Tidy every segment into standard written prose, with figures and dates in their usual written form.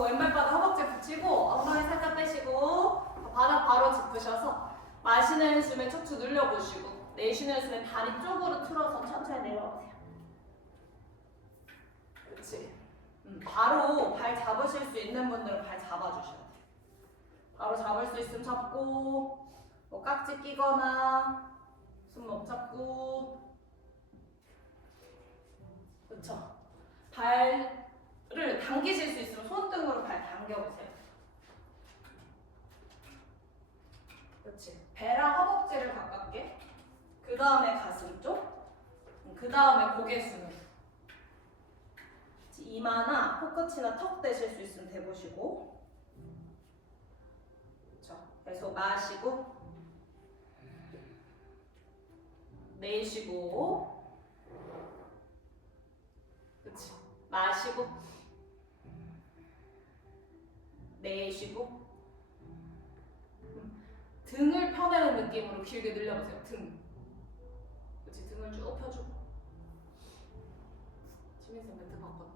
내려놓고 왼발바닥 허벅지 붙이고 엉덩이 살짝 빼시고 바닥 바로 짚으셔서 마시는 숨에 척추 늘려보시고 내쉬는 숨에 다리 쪽으로 틀어서 천천히 내려오세요. 그렇지. 바로 발 잡으실 수 있는 분들은 발 잡아주셔야 돼요. 바로 잡을 수 있으면 잡고 뭐 깍지 끼거나 숨 못 잡고 그렇죠. 발을 당기실 수 있으면 손등으로 발 당겨보세요. 그렇지. 배랑 허벅지를 가깝게 그 다음에 가슴 쪽 그 다음에 고개 숨을 이마나 코끝이나 턱 대실 수 있으면 대보시고 그렇죠. 계속 마시고 내쉬고 그렇지. 마시고 내쉬고 등을 펴내는 느낌으로 길게 늘려보세요. 등 그렇지. 등을 쭉 펴주고 치민쌤 멘트 바꿔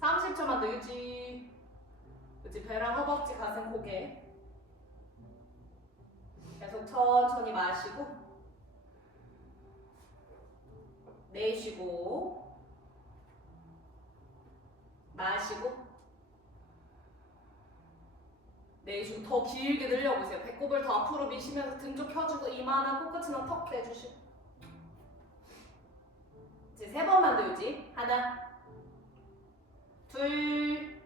30초만 더 유지. 그렇지. 배랑 허벅지 가슴 고개 계속 천천히 마시고 내쉬고 마시고 내쉬고 더 길게 늘려보세요. 배꼽을 더 앞으로 미시면서 등 쪽 펴주고 이마나 코끝이나 턱 대주시고 이제 3번만 더 유지. 하나 둘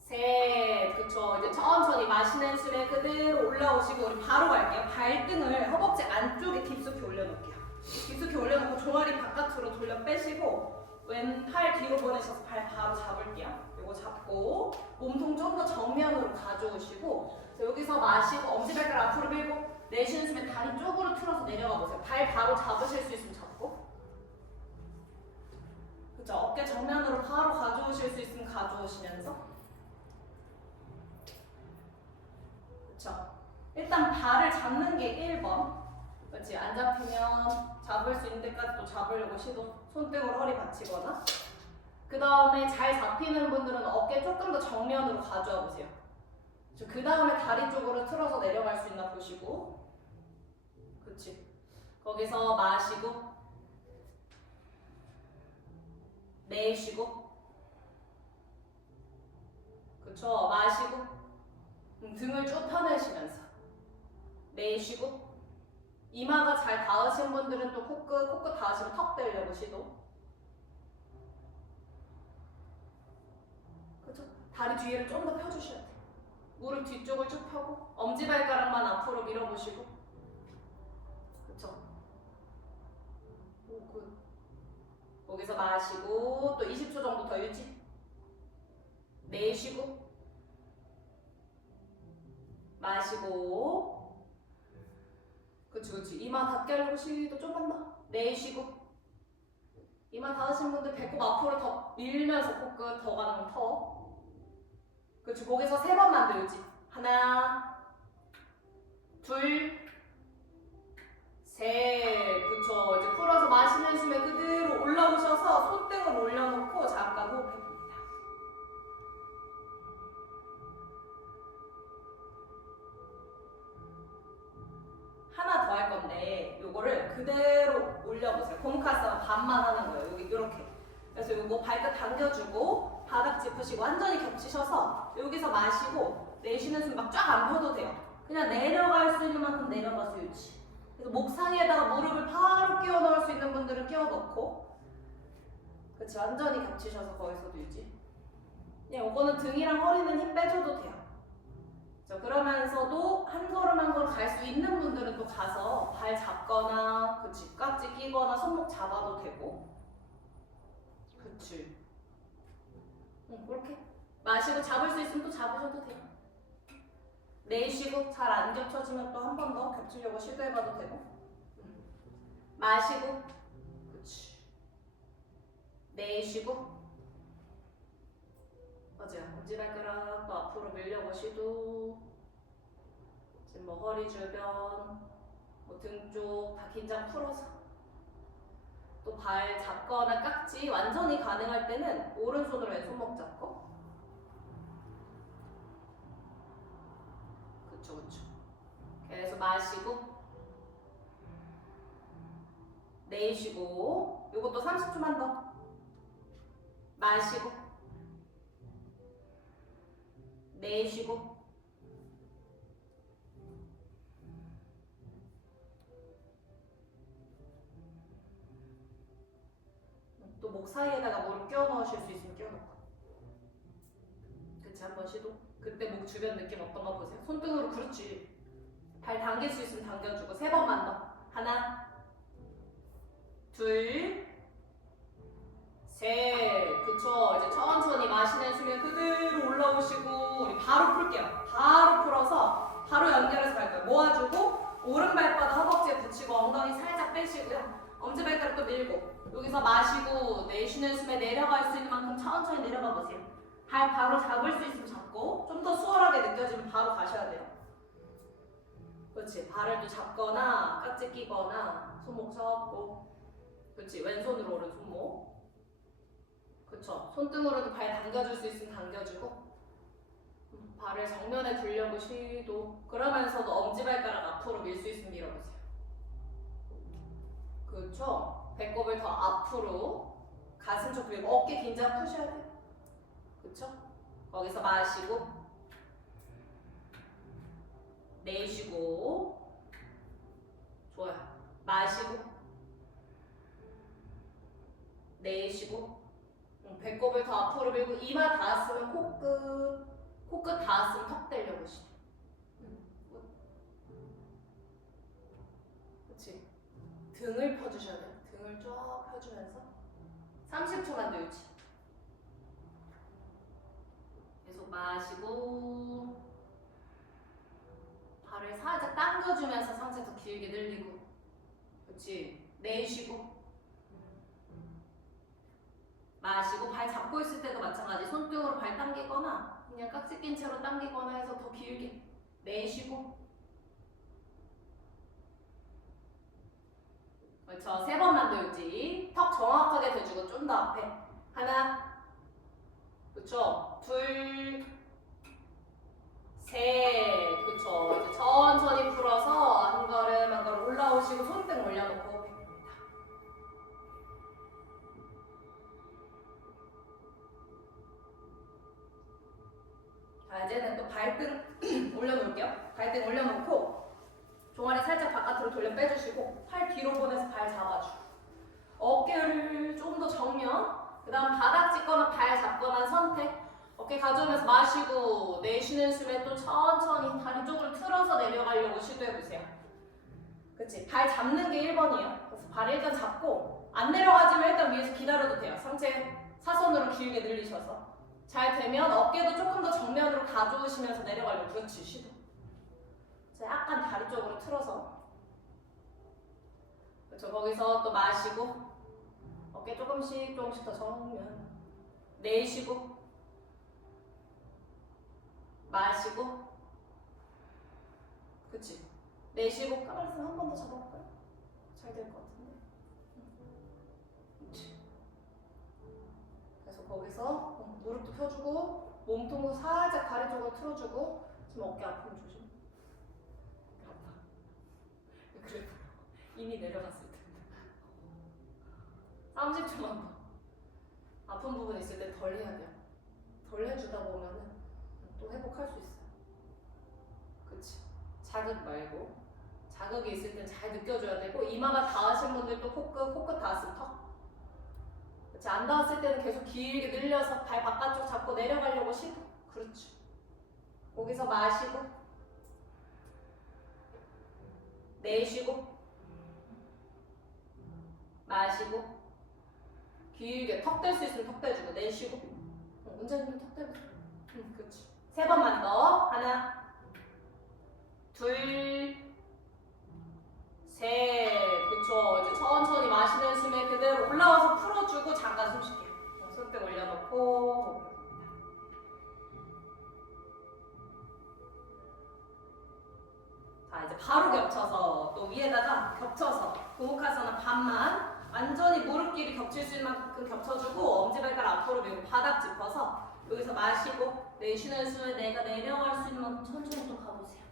셋. 그쵸. 이제 천천히 마시는 숨에 그대로 올라오시고 우리 바로 갈게요. 발등을 허벅지 안쪽에 깊숙이 올려놓을게요. 깊숙이 올려놓고 종아리 바깥으로 돌려 빼시고 왼 팔 뒤로 보내셔서 발 바로 잡을게요. 요거 잡고 몸통 좀 더 정면으로 가져오시고 여기서 마시고 엄지발가락 앞으로 밀고 내쉬는 숨에 다리 쪽으로 틀어서 내려가 보세요. 발 바로 잡으실 수 있으면 잡고 그쵸. 어깨 정면으로 바로 가져오실 수 있으면 가져오시면서 그쵸. 일단 발을 잡는 게 1번 그렇지. 안 잡히면 잡을 수 있는 데까지 또 잡으려고 시도 손등으로 허리 받치거나 그 다음에 잘 잡히는 분들은 어깨 조금 더 정면으로 가져와 보세요. 그 다음에 다리 쪽으로 틀어서 내려갈 수 있나 보시고 그렇지. 거기서 마시고 내쉬고 그쵸. 마시고 등을 쭉 펴내시면서 내쉬고 이마가 잘 닿으신 분들은 또 코끝 닿으시면 턱 대려고 시도 그쵸. 다리 뒤를 좀 더 펴주셔야 돼요. 무릎 뒤쪽을 쭉 펴고 엄지발가락만 앞으로 밀어보시고 그쵸. 오, 굿. 거기서 마시고 또 20초 정도 더 유지. 내쉬고 마시고 그치. 이마 닿게 하려고 시도 조금 더 내쉬고 이마 닿으신 분들 배꼽 앞으로 더 밀면서 코끝 더 가는 턱 그치. 거기서 3번만 더 유지. 하나 둘 셋. 그쵸. 이제 풀어서 마시는 숨에 그대로 올라오셔서 손등을 올려놓고 잠깐 호흡해봅니다. 하나 더 할 건데 요거를 그대로 올려보세요. 고무카스는 반만 하는 거예요. 여기 이렇게. 그래서 요거 발끝 당겨주고 바닥 짚으시고 완전히 겹치셔서 여기서 마시고 내쉬는 숨 막 쫙 안 펴도 돼요. 그냥 내려갈 수 있는 만큼 내려가서 유지. 그래서 목 사이에다가 무릎을 바로 끼워 넣을 수 있는 분들은 끼워 넣고 그치. 완전히 겹치셔서 거기서도 유지. 그냥 요거는 등이랑 허리는 힘 빼줘도 돼요. 그러면서도 한 걸음 한 걸음 갈 수 있는 분들은 또 가서 발 잡거나 그 쥐깍지 끼거나 손목 잡아도 되고 그치. 그렇게 마시고 잡을 수 있으면 또 잡으셔도 돼요. 내쉬고 잘 안 겹쳐지면 또 한 번 더 겹치려고 시도해봐도 되고 마시고 그치. 내쉬고 맞아요. 엄지발가락 또 앞으로 밀려보시도 지금 뭐 허리 주변, 뭐 등 쪽 다 긴장 풀어서 또 발 잡거나 깍지 완전히 가능할 때는 오른손으로 왼손목 잡고. 그쵸. 계속 마시고 내쉬고. 요것도 30초만 더. 마시고 내쉬고. 또 목 사이에다가 무릎 끼워 넣으실 수 있으면 끼워 넣고. 그치, 한번 시도. 그때 목 주변 느낌 어떤가 보세요. 손등으로. 그렇지. 발 당길 수 있으면 당겨주고. 3번만 더. 하나, 둘, 셋. 그쵸. 이제 천천히 마시는 숨에 그대로 올라오시고. 우리 바로 풀게요. 바로 풀어서 바로 연결해서 갈 거예요. 모아주고 오른 발바닥 허벅지에 붙이고 엉덩이 살짝 빼시고요. 엄지발가락 또 밀고. 여기서 마시고 내쉬는 숨에 내려갈 수 있는 만큼 천천히 내려가 보세요. 발 바로 잡을 수 있으면 잡고. 좀 더 수월하게 느껴지면 바로 가셔야 돼요. 그렇지. 발을 또 잡거나 깍지 끼거나 손목 접고. 그렇지. 왼손으로 오른 손목. 그쵸. 손등으로도 발 당겨줄 수 있으면 당겨주고. 발을 정면에 두려고 시도. 그러면서도 엄지발가락 앞으로 밀 수 있으면 밀어보세요. 그쵸. 배꼽을 더 앞으로. 가슴 쪽 밀고 어깨 긴장 푸셔야 돼요. 그쵸. 거기서 마시고 내쉬고. 좋아요. 마시고 내쉬고. 배꼽을 더 앞으로 밀고 이마 닿았으면 코끝 닿았으면 턱 대려고 시도. 그렇지. 등을 펴주셔야 돼요. 등을 쫙 펴주면서 30초만 더 유지. 계속 마시고 발을 살짝 당겨주면서 상체 더 길게 늘리고. 그렇지. 내쉬고 마시고. 발 잡고 있을 때도 마찬가지. 손등으로 발 당기거나 그냥 깍지 낀 채로 당기거나 해서 더 길게. 내쉬고. 그렇죠. 3번만 더 유지. 턱 정확하게 대주고 좀 더 앞에. 하나, 그렇죠. 둘, 셋. 그렇죠. 이제 천천히 풀어서 한 걸음 한 걸음 올라오시고 손등 올려놓고. 자, 이제는 또 발등 올려놓을게요. 발등 올려놓고 종아리 살짝 바깥으로 돌려 빼주시고 팔 뒤로 보내서 발 잡아주고 어깨를 좀 더 정면. 그 다음 바닥 짚거나 발 잡거나 선택. 어깨 가져오면서 마시고 내쉬는 숨에 또 천천히 다리 쪽으로 틀어서 내려가려고 시도해보세요. 그치? 발 잡는 게 1번이에요. 그래서 발을 일단 잡고 안 내려가지만 일단 위에서 기다려도 돼요. 상체 사선으로 길게 늘리셔서. 잘 되면 어깨도 조금 더 정면으로 가져오시면서 내려가려고. 그렇지. 시도. 자, 약간 다리 쪽으로 틀어서. 그렇죠. 거기서 또 마시고 어깨 조금씩 더 정면. 내쉬고 마시고. 그치. 내쉬고. 까발렸으면 한 번 더 잡아볼까요? 잘 될 것 같은데. 그치. 그래서 거기서 무릎도 펴주고 몸통도 살짝 다리 쪽으로 틀어주고. 지금 어깨 아프면 조심. 아파. 그래. 이미 내려갔을 텐데. 30초만 더. 아픈 부분 있을 때 덜 해야 돼요. 덜 해주다 보면은 또 회복할 수 있어요. 그치. 자극 말고. 자극이 있을 땐 잘 느껴줘야 되고. 이마가 닿으신 분들도 코끝 닿았으면 턱. 그치. 안 닿았을 때는 계속 길게 늘려서 발 바깥쪽 잡고 내려가려고 시도. 그렇지. 거기서 마시고 내쉬고 마시고. 길게 턱 댈 수 있으면 턱 대주고 내쉬고. 원장님도 턱 대보세요. 그렇지. 3번만 더. 하나, 둘, 셋. 그쵸. 이제 천천히 마시는 숨에 그대로 올라와서 풀어주고 잠깐 숨 쉴게요. 손등 올려놓고. 자, 이제 바로 겹쳐서 또 위에다가 겹쳐서 고무카사나 반만 완전히 무릎끼리 겹칠 수 있는 만큼 겹쳐주고 엄지발가락 앞으로 밀고 바닥 짚어서 여기서 마시고 내쉬는 숨에 내가 내려갈 수 있는 만큼 천천히 또 가보세요.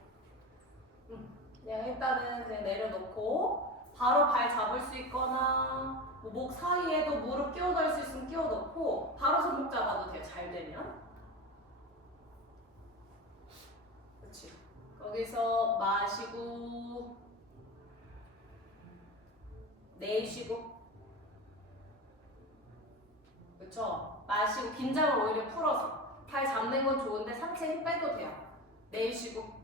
그냥 일단은 그냥 내려놓고 바로 발 잡을 수 있거나 뭐 목 사이에도 무릎 끼워 넣을 수 있으면 끼워 넣고 바로 손목 잡아도 돼요. 잘 되면. 그렇지. 거기서 마시고 내쉬고 그쵸? 마시고 긴장을 오히려 풀어서 발 잡는 건 좋은데 상체 힘 빼도 돼요. 내쉬고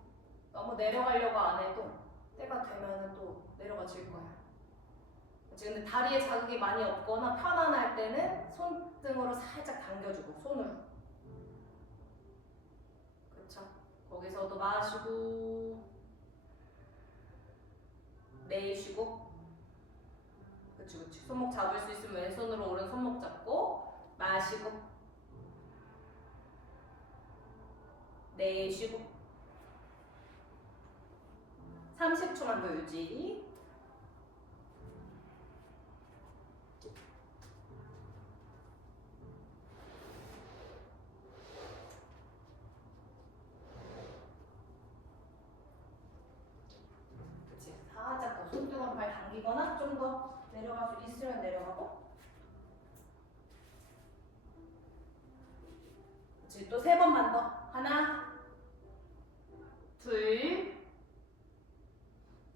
너무 내려가려고 안 해도 때가 되면 또 내려가질 거야. 근데 다리에 자극이 많이 없거나 편안할 때는 손등으로 살짝 당겨주고 손으로. 그쵸? 거기서도 마시고 내쉬고. 그치. 손목 잡을 수 있으면 왼손으로 오른 손목 잡고 마시고 내쉬고 30초만 더 유지. 그치. 살짝 더 손등으로 발 당기거나 좀 더 내려갈 수 있으면 내려가고. 그치. 또 3번만 더. 하나 둘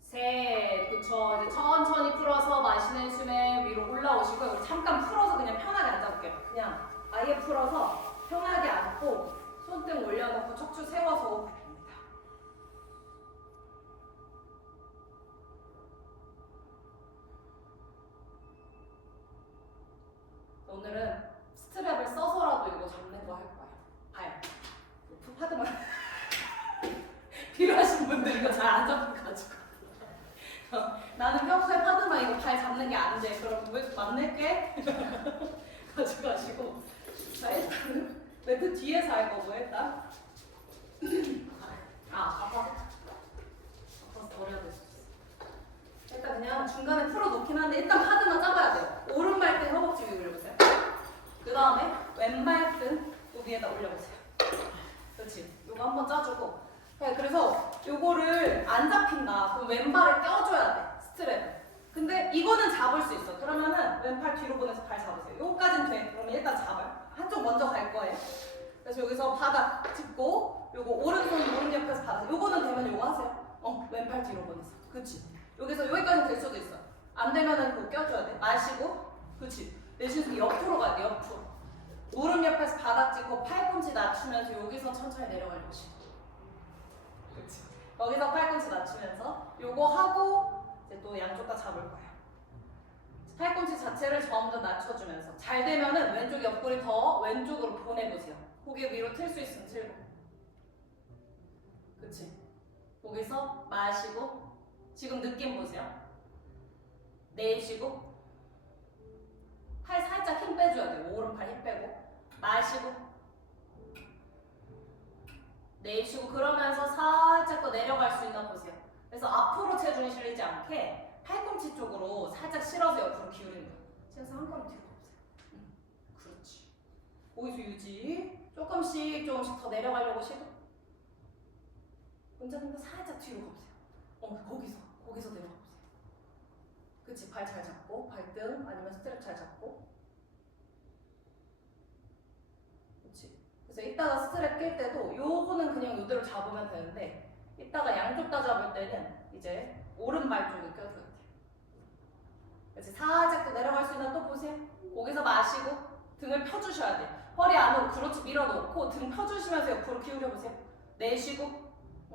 셋. 그쵸. 이제 천천히 풀어서 마시는 숨에 위로 올라오시고요. 우리 잠깐 풀어서 그냥 편하게 앉아볼게요. 그냥 아예 풀어서 편하게 앉고 손등 올려놓고 척추 세워서 호흡해봅니다. 오늘은 스트랩을 써서라도 이거 잡는 거 할 거예요. 발. 파드만 필요하신 분들 이거 잘 안 잡혀가지고 나는 평소에 파드만 이거 발 잡는 게 안 돼. 그럼 왜 만낼게? 가져가시고. 자, 일단은 매트 뒤에서 할 거고 일단. 아파서 버려야 될 수 있어. 일단 그냥 중간에 풀어놓긴 하는데 일단 파드만 잡아야 돼요. 오른발등 허벅지 위에 올려보세요. 그 다음에 왼발등 또 위에다 올려보세요. 그렇지. 요거 한번 짜주고. 네, 그래서 요거를 안 잡힌다. 그럼 왼발을 껴줘야 돼. 스트랩. 근데 이거는 잡을 수 있어. 그러면은 왼팔 뒤로 보내서 발 잡으세요. 요거까진 돼. 그러면 일단 잡아요. 한쪽 먼저 갈 거예요. 그래서 여기서 바닥 짚고 요거 오른손 무릎 옆에서 바닥. 요거는 되면 요거 하세요. 왼팔 뒤로 보내서. 그치. 여기서 여기까지는 될 수도 있어. 안 되면은 그거 껴줘야 돼. 마시고. 그치. 내쉬는 옆으로 가야 돼. 옆으로. 무릎 옆에서 바닥 짚고 팔꿈치 낮추면서 여기서 천천히 내려갈 것이고. 그치. 거기서 팔꿈치 낮추면서 요거 하고 이제 또 양쪽 다 잡을 거야. 팔꿈치 자체를 점점 낮춰주면서 잘 되면은 왼쪽 옆구리 더 왼쪽으로 보내보세요. 고개 위로 틀 수 있으면 틀고. 그치. 거기서 마시고 지금 느낌 보세요. 내쉬고 팔 살짝 힘 빼줘야 돼요. 오른팔 힘 빼고 마시고 내쉬고 그러면서 살짝 더 내려갈 수 있나 보세요. 그래서 앞으로 체중이 실리지 않게 팔꿈치 쪽으로 살짝 실어서 옆으로 기울이는 거예요. 그래서 한 걸음 뒤로 가보세요. 그렇지. 거기서 유지. 조금씩 더 내려가려고 시도. 원장님도 살짝 뒤로 가보세요. 거기서 내려가보세요. 그치. 발 잘 잡고 발등 아니면 스트랩 잘 잡고. 그치. 그래서 이따가 스트랩 낄 때도 요거는 그냥 요대로 잡으면 되는데 이따가 양쪽 다 잡을 때는 이제 오른발 쪽에 껴줘야 돼요. 그래서 살짝 또 내려갈 수 있나 또 보세요. 거기서 마시고 등을 펴주셔야 돼요. 허리 안으로 그렇지 밀어놓고 등 펴주시면서 옆으로 기울여보세요. 내쉬고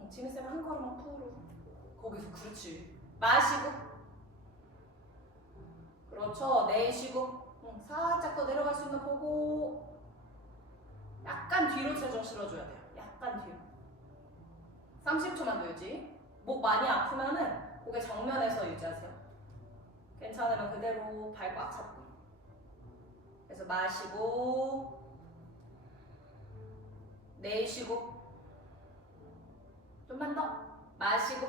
지민쌤은 한 걸음 앞으로 거기서 그렇지. 마시고 그렇죠. 내쉬고 살짝 더 내려갈 수 있나 보고 약간 뒤로 체중 실어줘야 돼요. 약간 뒤로. 30초만 더 유지. 목 많이 아프면은 고개 정면에서 유지하세요. 괜찮으면 그대로 발 꽉 잡고. 그래서 마시고 내쉬고 좀만 더 마시고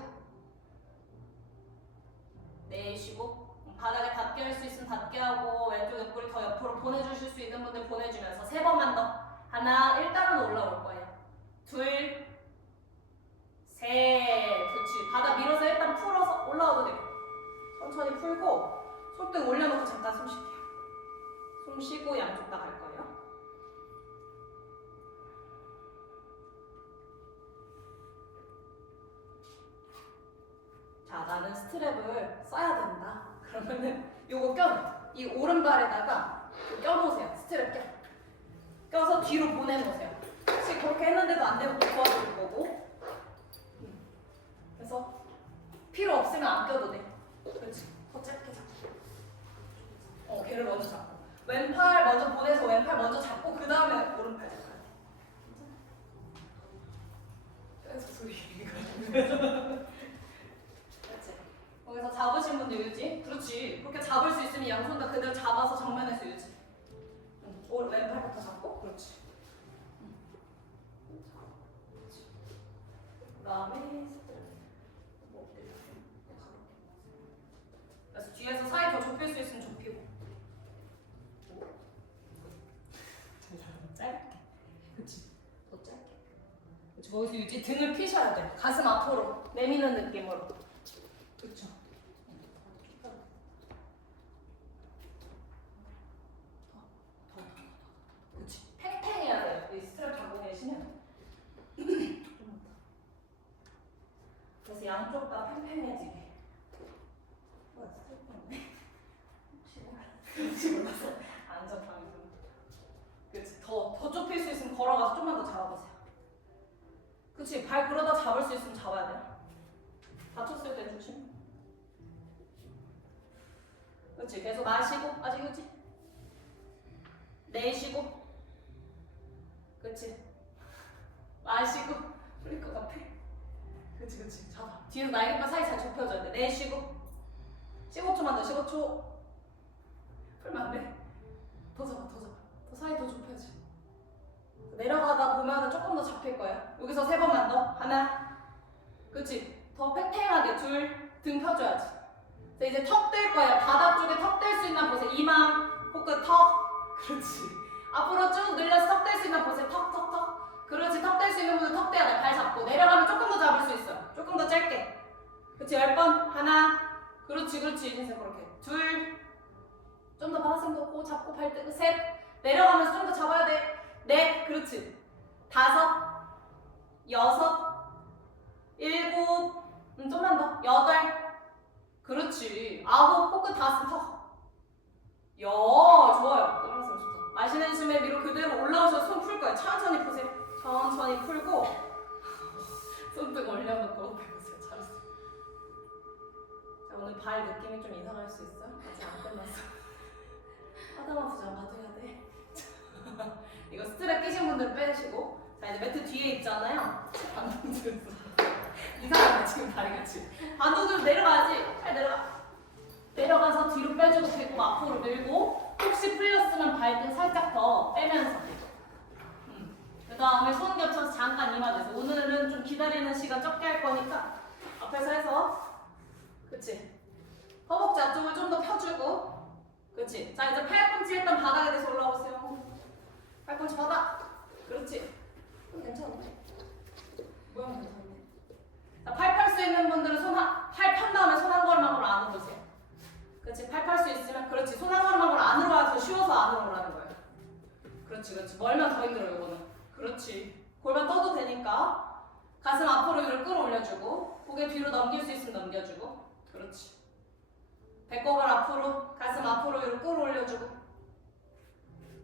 내쉬고 바닥에 닿게 할 수 있으면 닿게 하고 왼쪽 옆구리 더 옆으로 보내주실 수 있는 분들 보내주면서 3번만 더. 하나, 일단은 올라올 거예요. 둘, 셋. 그렇지. 바닥 밀어서 일단 풀어서 올라와도 돼요. 천천히 풀고 손등 올려놓고 잠깐 숨 쉴게요. 숨 쉬고 양쪽 다 갈 거예요. 자, 나는 스트랩을 써야 된다. 그러면은 요거 껴요. 이 오른발에다가 껴놓으세요. 스트랩 껴서 뒤로 보내놓으세요. 혹시 그렇게 했는데도 안 되면 또 도와줄 거고. 그래서 필요 없으면 안 껴도 돼. 그렇지. 더 짧게 잡고. 걔를 먼저 잡고. 왼팔 먼저 보내서 왼팔 먼저 잡고 그 다음에 오른팔 잡아야 돼. 그래서 소리가. 그렇지. 거기서 잡으신 분들 유지. 그렇지. 그렇게 잡을 수 있으면 양손 다 그대로 잡아서 정면에서 유지. 왼팔부터 잡고. 그렇지. 그 다음에 그래서 뒤에서 사이 더 좁힐 수 있으면 좁히고. 짧게. 그치. 더 짧게. 그치. 거기서 유지. 등을 피셔야 돼. 가슴 앞으로 내미는 느낌으로. 그쵸. 그치. 팽팽해야 돼요. 이 스트랩 잡고 계시면. 그래서 양쪽 다 팽팽해지게. 혹시 몰라서 안전하게 좀. 그치. 더 좁힐 수 있으면 걸어가서 좀만 더 잡아보세요. 그치. 발 그러다 잡을 수 있으면 잡아야 돼요. 다쳤을 때 조심. 그치. 계속 마시고. 아직 그치. 내쉬고. 그치. 마시고. 풀릴 것 같아. 그치. 잡아. 뒤에서 날개뼈 사이 잘 좁혀줘야 돼. 내쉬고. 15초만 더. 15초. 풀면 안 돼. 더 잡아. 더 사이 더 좁혀야지. 내려가다 보면은 조금 더 잡힐 거예요. 여기서 3번만 더. 하나. 그치. 더 팽팽하게. 둘. 등 펴줘야지. 자, 이제 턱 댈 거예요. 바닥 쪽에 턱 댈 수 있나 보세요. 이마, 코끝, 턱. 그렇지. 앞으로 쭉 늘려서 턱 댈 수 있나 보세요. 턱. 그렇지. 턱 댈 수 있는 분은 턱 대야 돼. 발 잡고. 내려가면 조금 더 잡을 수 있어요. 조금 더 짧게. 그렇지. 10번. 하나. 그렇지. 인생 그렇게. 둘. 좀 더 바닥 생겼고 잡고 발 뜨고. 셋. 내려가면서 좀 더 잡아야 돼. 넷. 그렇지. 5. 6. 7. 좀만 더. 8. 그렇지. 9. 코끝 닿았으면 턱. 좋아요. 끝났으면 좋다. 마시는 숨에 위로 그대로 올라오셔서 손 풀 거예요. 천천히 푸세요. 천천히 풀고 손등 올려놓고 해보세요. 잘했어요. 자, 오늘 발 느낌이 좀 이상할 수 있어요? 아직 안 끝났어. 하다만 부장 받아야 돼. 이거 스트랩 끼신 분들 빼시고. 자, 이제 매트 뒤에 있잖아요. 반동줄 이상하네 지금 다리같이. 반동줄 내려가야지. 잘 내려가서 뒤로 빼주고 배꼽 앞으로 밀고. 혹시 풀렸으면 발등 살짝 더 빼면서. 그 다음에 손 겹쳐서 잠깐 이마대서. 오늘은 좀 기다리는 시간 적게 할 거니까 앞에서 해서. 그치. 허벅지 앞쪽을 좀 더 펴주고. 그렇지. 자, 이제 팔꿈치 일단 바닥에 대서 올라오세요. 팔꿈치 바닥. 그렇지. 괜찮은데? 모양 괜찮네. 자, 팔 펼 수 있는 분들은 팔 편 다음에 손 한 걸음만 걸어 안으로 오세요. 그렇지. 팔 펼 수 있으면. 그렇지. 손 한 걸음만 걸어 안으로 와야 더 쉬워서 안으로 오라는 거예요. 그렇지. 멀면 더 힘들어요, 이거는. 그렇지. 골반 떠도 되니까 가슴 앞으로 위로 끌어올려주고 고개 뒤로 넘길 수 있으면 넘겨주고. 그렇지. 배꼽을 앞으로, 가슴 앞으로 위로 끌어올려주고.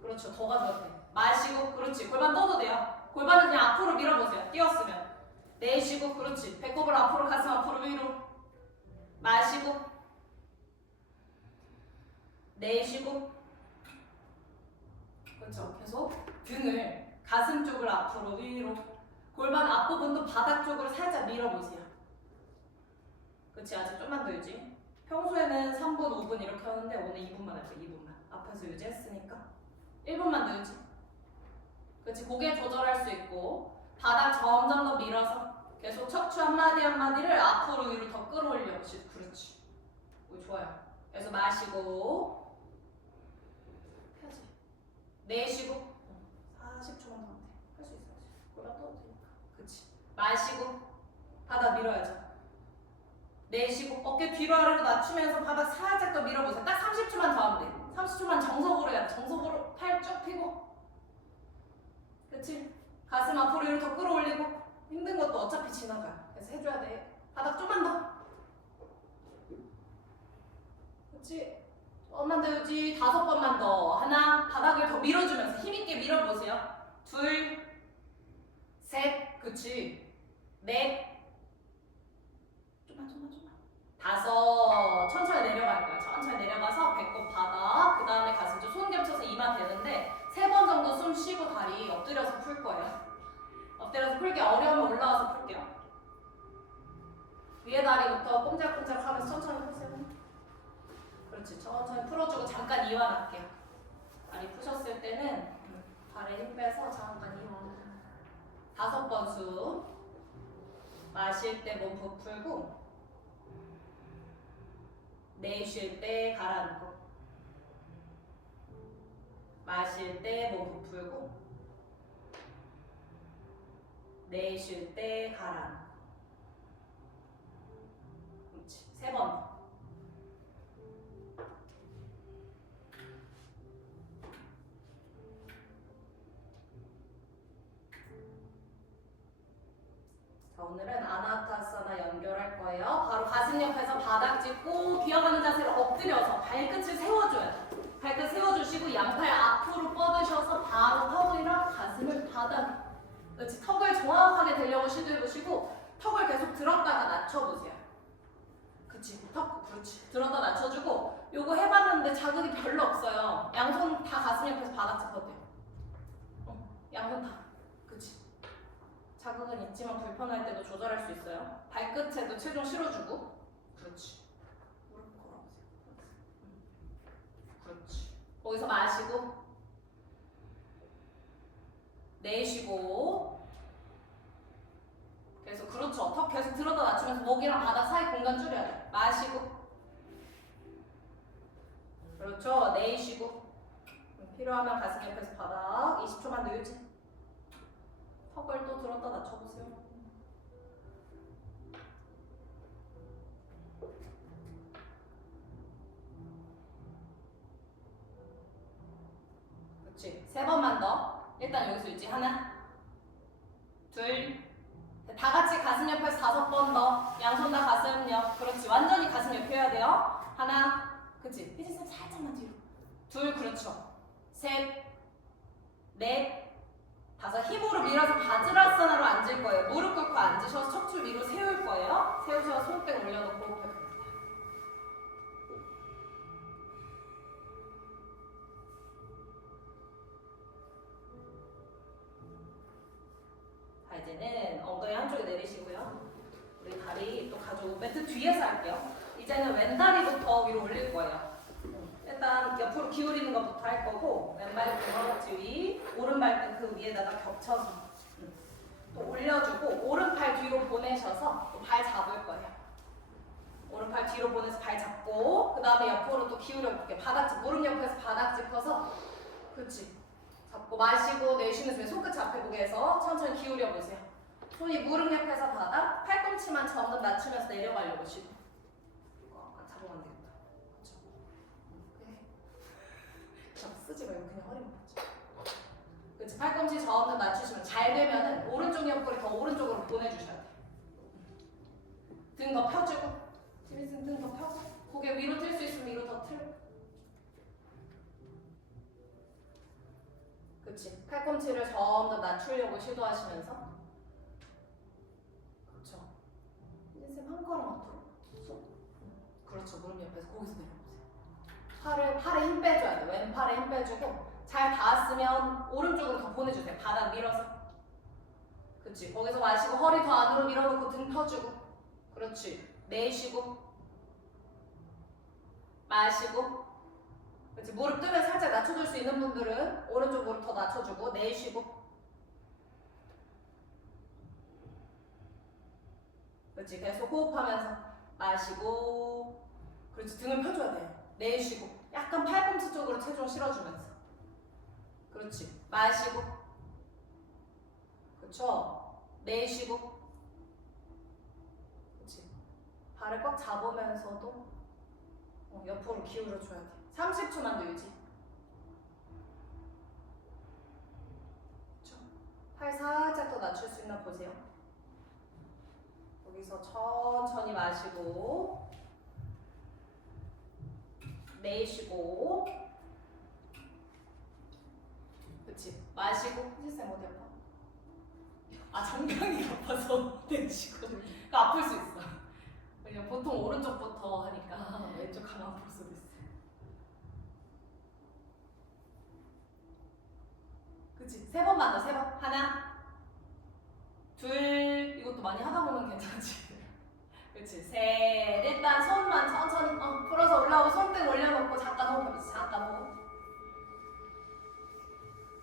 그렇죠. 더 가져도 돼. 마시고. 그렇지. 골반 떠도 돼요. 골반은 그냥 앞으로 밀어보세요. 뛰었으면. 내쉬고. 그렇지. 배꼽을 앞으로, 가슴 앞으로 위로. 마시고. 내쉬고. 그렇죠. 계속 등을 가슴 쪽을 앞으로 위로. 골반 앞부분도 바닥 쪽으로 살짝 밀어보세요. 그렇지. 아직 좀만 더 유지. 평소에는 3분, 5분 이렇게 하는데 오늘 2분만 할게요. 2분만. 앞에서 유지했으니까 1분만 더 유지. 그렇지. 고개 조절할 수 있고 바닥 점점 더 밀어서 계속 척추 한마디 한마디를 앞으로 위로 더 끌어올려. 그렇지. 오, 좋아요. 그래서 마시고 펴지. 내쉬고 40초만 더 하면 돼. 할 수 있어. 골라 떠도 되니까. 그치. 마시고 바닥 밀어야죠. 내쉬고 어깨 뒤로 아래로 낮추면서 바닥 살짝 더 밀어보세요. 딱 30초만 더 하면 돼. 30초만 정석으로 해야 돼. 정석으로 팔 쭉 펴고. 그치? 가슴 앞으로 이렇게 더 끌어올리고. 힘든 것도 어차피 지나가요. 그래서 해줘야 돼. 바닥 좀만 더. 그치? 조금만 더 유지. 5번만 더. 하나. 바닥을 더 밀어주면서 힘있게 밀어보세요. 둘. 셋. 그치? 넷. 좀만. 5. 천천히 내려갈 거야. 천천히 내려가서 배꼽 바닥. 그 다음에 가슴 좀 손 겹쳐서 이마 되는데 3번 정도 숨 쉬고 다리 엎드려서 풀 거예요. 엎드려서 풀기 어려우면 올라와서 풀게요. 위에 다리부터 꼼짝꼼짝 하면서 천천히 푸세요. 그렇지. 천천히 풀어주고 잠깐 이완할게요. 다리 푸셨을 때는 발에 힘 빼서 잠깐 이완. 5번 숨. 마실 때 몸 부풀고 내쉴 때 가라앉고 마실 때 몸 부풀고 내쉴 때 가라앉고 그렇지. 3번 더. 자, 오늘은 아나타사나 연결할 거예요. 바로 가슴 옆에서 바닥 짚고 기어가는 자세로 엎드려서 발끝을 세워줘야 돼. 발끝 세워주시고 양팔 앞으로 뻗으셔서 바로 턱이랑 가슴을 바닥. 그렇지. 턱을 정확하게 대려고 시도해보시고 턱을 계속 들었다가 낮춰보세요. 그치. 턱 그렇지. 들었다 낮춰주고 요거 해봤는데 자극이 별로 없어요. 양손 다 가슴 옆에서 바닥 짚어도 돼요. 양손 다. 그치. 자극은 있지만 불편할 때도 조절할 수 있어요. 발끝에도 체중 실어주고. 그렇지. 무릎 걸어보세요. 그렇지. 거기서 마시고 내쉬고. 그래서 그렇죠. 턱 계속 들었다 낮추면서 목이랑 바닥 사이 공간 줄여야 돼. 마시고. 그렇죠. 내쉬고. 필요하면 가슴 옆에서 바닥 20초만 더 유지. 턱을 또 들었다 낮춰보세요. 그렇지. 3번만 더. 일단 여기서 유지. 하나, 둘, 다 같이 가슴 옆에서 5번 더. 양손 다 가슴 옆. 그렇지. 완전히 가슴 옆 해야 돼요. 하나, 그렇지. 피지선 살짝만 뒤로. 둘, 그렇죠. 셋, 넷, 5. 힘으로 밀어서 바지라사나로 앉을 거예요. 무릎 꿇고 앉으셔서 척추 위로 세울 거예요. 세우셔서 손등 올려놓고 호흡해볼게요. 자, 이제는 엉덩이 한쪽에 내리시고요. 우리 다리 또 가지고 매트 뒤에서 할게요. 이제는 왼다리부터 위로 올릴 거예요. 일단 옆으로 기울이는 것부터 할 거고 왼발등 허벅지 위, 오른발등 그 위에다가 겹쳐서 또 올려주고 오른팔 뒤로 보내셔서 발 잡을 거예요. 오른팔 뒤로 보내서 발 잡고 그 다음에 옆으로 또 기울여 볼게요. 무릎 옆에서 바닥 짚어서 그렇지. 잡고 마시고 내쉬면서 손끝 앞에보게 해서 천천히 기울여 보세요. 손이 무릎 옆에서 바닥, 팔꿈치만 점점 낮추면서 내려가려고 시도. 잡으면 안 되겠다. 그렇죠. 쓰지 말고 그냥 허리만 펴지. 그렇지. 팔꿈치 점점 낮추시면 잘 되면은 오른쪽 옆구리 더 오른쪽으로 보내주셔야 돼. 등 더 펴주고, 지민쌤 등 더 펴고, 고개 위로 틀 수 있으면 위로 더 틀고. 그렇지. 팔꿈치를 점점 낮추려고 시도하시면서. 그렇죠. 지민쌤 한 걸음 앞으로. 그렇죠. 무릎 옆에서 거기서 내려보세요. 팔에 힘 빼줘야 돼. 왼팔에 힘 빼주고 잘 닿았으면 오른쪽으로 더 보내주세요. 바닥 밀어서. 그렇지. 거기서 마시고 허리 더 안으로 밀어놓고 등 펴주고. 그렇지. 내쉬고 마시고. 그렇지. 무릎 뜨면 살짝 낮춰줄 수 있는 분들은 오른쪽 무릎 더 낮춰주고 내쉬고. 그렇지. 계속 호흡하면서 마시고 그렇지. 등을 펴줘야 돼요. 내쉬고 약간 팔꿈치 쪽으로 체중 실어주면서. 그렇지. 마시고. 그렇죠. 내쉬고. 그렇지. 발을 꽉 잡으면서도 옆으로 기울여줘야 돼. 30초만 더 유지. 그렇죠. 팔 살짝 더 낮출 수 있나 보세요. 여기서 천천히 마시고 내쉬고. 그렇지. 마시고. 희지쌤 어디 아파? 아, 정강이 아파서 내쉬고. 그 아플 수 있어. 왜냐면 보통 오른쪽부터 하니까 왼쪽 가면 아플 수도 있어. 그치? 3번만 더, 3번. 하나, 둘, 이것도 많이 하다 보면 괜찮지. 그치? 셋. 일단 손만 천천히 풀어서 올라오고 손등 올려놓고 잠깐 호흡 해보자. 잠깐 호흡.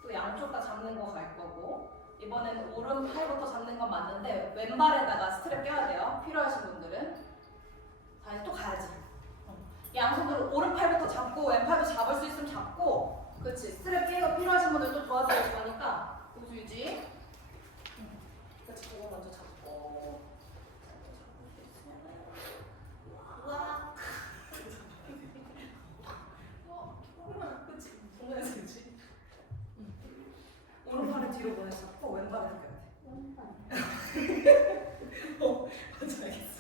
또 양쪽 다 잡는 거 갈 거고. 이번에는 오른팔부터 잡는 건 맞는데 왼발에다가 스트랩 껴야 돼요. 필요하신 분들은. 자, 이제 또 가야지. 양손으로 오른팔부터 잡고 왼팔도 잡을 수 있으면 잡고. 그치? 스트랩 끼고 필요하신 분들 또 도와드릴 거니까 호수 유지. 그치? 그거 먼저 잡고. 우와. 그치? 보면서 유지. 오른팔을 뒤로 보내서 잡고 왼발을 껴야 돼. 먼저 알겠어.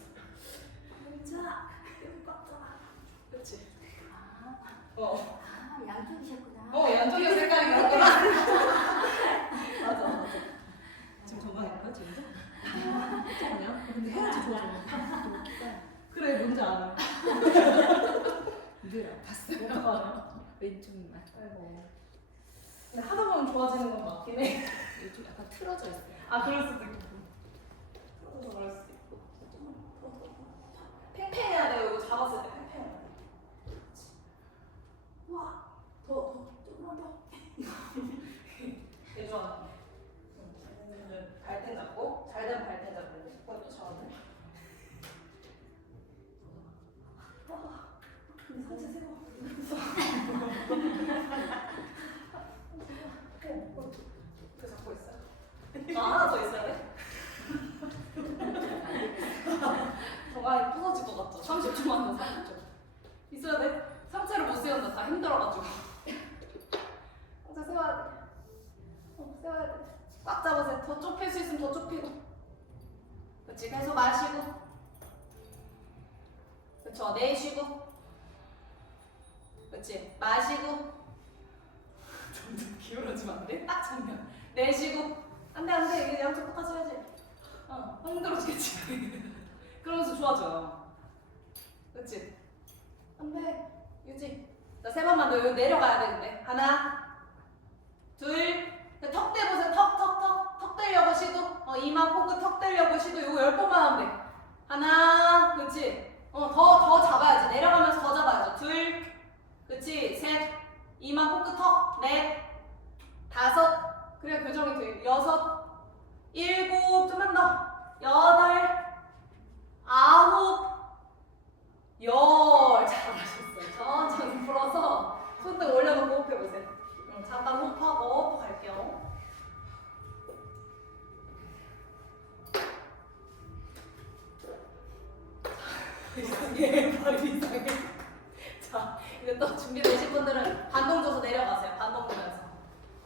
자, 여기 꽉 잡아. 그치? 양쪽이셨구나. 양쪽이 색깔이 그렇구나. 맞아. 지금 건강할까, 지금도? 그냥? 근데 헤어지 좋아. 그래, 뭔지 알아. 늘 아팠어요. 왼쪽만. 아이고. 근데 하다 보면 좋아지는 건 맞긴 해. 요즘 약간 틀어져 있어요. 아, 그럴 수도 있고. 그래서 그럴 수도 있고. 팽팽해야 돼요. 이거 잡았을 때 팽팽해야 돼. 그렇지. 와, 조금만 더. 개 좋아. 발등 잡고, 잘 되면 발등 잡는데, 또 잡았네. 근데 상체 세고. 그 잡고 있어요. 아, 하나 더 있어야 돼? 정말 부서질 것 같죠? 30초만 더, 30초. 있어야 돼? 상체를 못 세운다. 다 힘들어가지고. 상체 세워야 돼. 세워야 돼. 꽉 잡으세요. 더 좁힐 수 있으면 더 좁히고. 그렇지. 계속 마시고. 그렇죠. 내쉬고. 그렇지. 마시고. 점점 기울어지면 안 돼? 딱 정면. 내쉬고. 안 돼, 안 돼. 이게 양쪽 똑같이 해야지. 힘들어지겠지. 그러면서 좋아져요. 그렇지? 안 돼. 유지. 자, 3번만 더. 여기 내려가야 돼, 근데. 하나, 둘. 턱 대보세요. 턱 대려고 시도. 이마, 코끝 턱 대려고 시도. 이거 10번만 하면 돼. 하나, 그렇지. 더 잡아야지. 내려가면서 더 잡아야죠. 둘, 그렇지. 셋, 이마, 코끝 턱. 넷, 다섯. 그래, 교정이 돼. 여섯, 일곱, 좀만 더. 여덟, 아홉, 열. 잘하셨어요. 천천히 풀어서 손등 올려놓고 호흡해보세요. 잠깐 호흡하고 또 갈게요. 이상해. 발이 이상해. 자, 이제 또 준비되신 분들은 반동 줘서 내려가세요. 반동 주면서.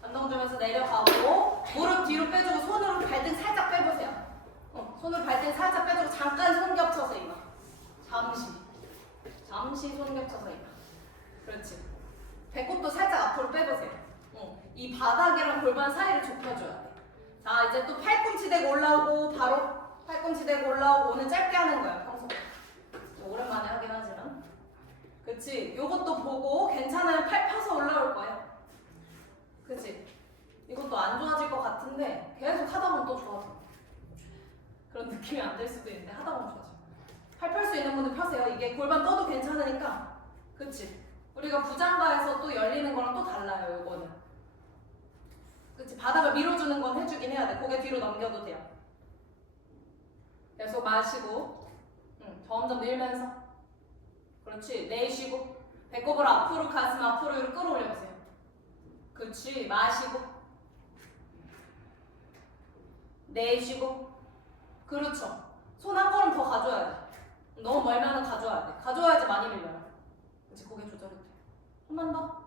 반동 주면서 내려가고 무릎 뒤로 빼주고 손으로 발등 살짝 빼보세요. 손으로 발등 살짝 빼주고 잠깐 손 겹쳐서 이마. 잠시 손 겹쳐서 이마. 그렇지. 배꼽도 살짝 앞으로 빼보세요. 이 바닥이랑 골반 사이를 좁혀줘야 돼. 자, 이제 또 팔꿈치 대고 올라오고 바로 팔꿈치 대고 올라오고. 오늘 짧게 하는 거야, 평소. 오랜만에 하긴 하지만. 그치? 요것도 보고 괜찮으면 팔 펴서 올라올 거예요. 그치? 이것도 안 좋아질 것 같은데 계속 하다 보면 또 좋아져. 그런 느낌이 안 들 수도 있는데 하다 보면 좋아져. 팔 펼 수 있는 분들 펴세요. 이게 골반 떠도 괜찮으니까. 그치? 우리가 부장가에서 또 열리는 거랑 또 달라요, 요거는. 그치? 바닥을 밀어주는 건 해주긴 해야 돼. 고개 뒤로 넘겨도 돼요. 계속 마시고 점점 밀면서. 그렇지. 내쉬고. 배꼽을 앞으로, 가슴 앞으로 이렇게 끌어올려보세요. 그렇지. 마시고. 내쉬고. 그렇죠. 손 한 걸음 더 가져야 돼. 너무 멀면은 가져야 돼. 가져야지 많이 밀려요. 그렇지. 고개 조절해도 돼. 한번 더.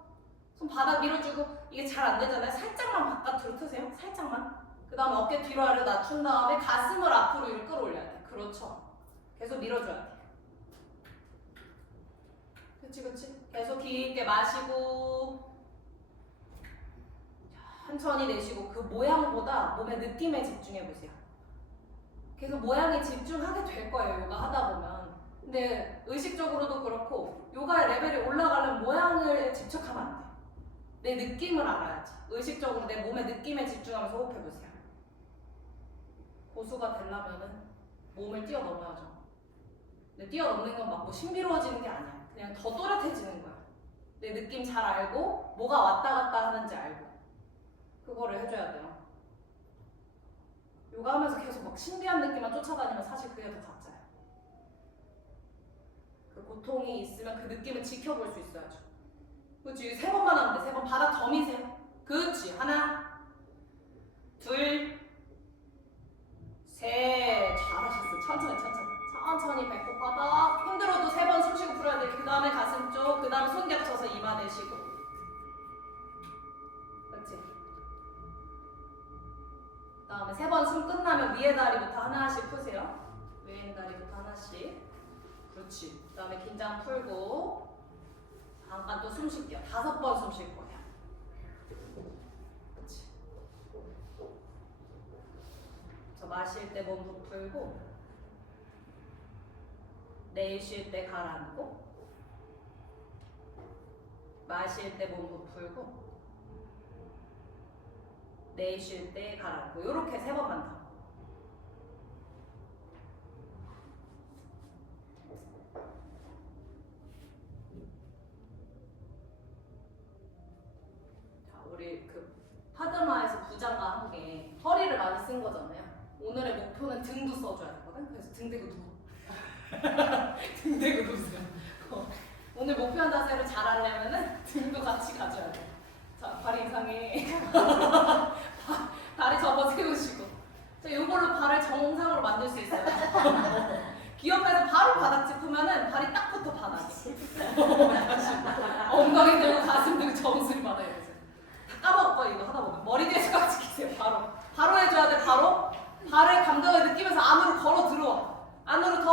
손 바닥 밀어주고. 이게 잘 안 되잖아요. 살짝만 바깥으로 트세요. 살짝만. 그 다음에 어깨 뒤로 아래로 낮춘 다음에 가슴을 앞으로 이렇게 끌어올려야 돼. 그렇죠. 계속 밀어줘야 돼. 그치 그치. 계속 깊게 마시고 천천히 내쉬고 그 모양보다 몸의 느낌에 집중해보세요. 계속 모양에 집중하게 될 거예요. 요가 하다 보면. 근데 의식적으로도 그렇고 요가의 레벨이 올라가려면 모양을 집착하면 안 돼. 내 느낌을 알아야지. 의식적으로 내 몸의 느낌에 집중하면서 호흡해보세요. 고수가 되려면은 몸을 뛰어넘어야죠. 근데 뛰어넘는 건 막 뭐 신비로워지는 게 아니야. 그냥 더 또렷해지는 거야. 내 느낌 잘 알고 뭐가 왔다 갔다 하는지 알고 그거를 해줘야 돼요. 요가 하면서 계속 막 신비한 느낌만 쫓아다니면 사실 그게 더 가짜야. 그 고통이 있으면 그 느낌을 지켜볼 수 있어야죠. 그렇지. 3번만 하면 돼. 3번 바닥 더 미세요. 그렇지. 하나, 둘, 셋. 잘하셨어. 천천히 배꼽 바닥. 힘들어도 3번 숨 쉬고 풀어야 돼. 그 다음에 가슴 쪽. 그 다음에 손 겹쳐서 이마 내쉬고. 그렇지. 그 다음에 3번 숨 끝나면 위에 다리부터 하나씩 푸세요. 위에 다리부터 하나씩. 그렇지. 그 다음에 긴장 풀고. 잠깐 또 숨 쉴게요. 5번 숨 쉴 거예요. 그렇지. 저 마실 때 몸 부풀고 내쉴 때 가라앉고 마실 때 몸 부풀고 내쉴 때 가라앉고 요렇게 3번만 더. 우리 그 파드마에서 부장과 함께 허리를 많이 쓴 거잖아요. 오늘의 목표는 등도 써줘야 되거든. 그래서 등 대고 누워. 등 대고 누우세요. 오늘 목표한 자세를 잘 하려면은 등도 같이 가져야 돼. 자, 발이 이상해. 다리 접어 세우시고. 자, 이걸로 발을 정상으로 만들 수 있어요. 기업에서 바로 바닥 짚으면은 발이 딱 붙어 바닥에. 엉덩이 들고 가슴 들고 정수리 받아야 돼. 까먹을 이거 하다 보면 머리 뒤에 깍지 끼세요. 바로 해줘야 돼. 바로 발의 감각을 느끼면서 안으로 걸어 들어와. 안으로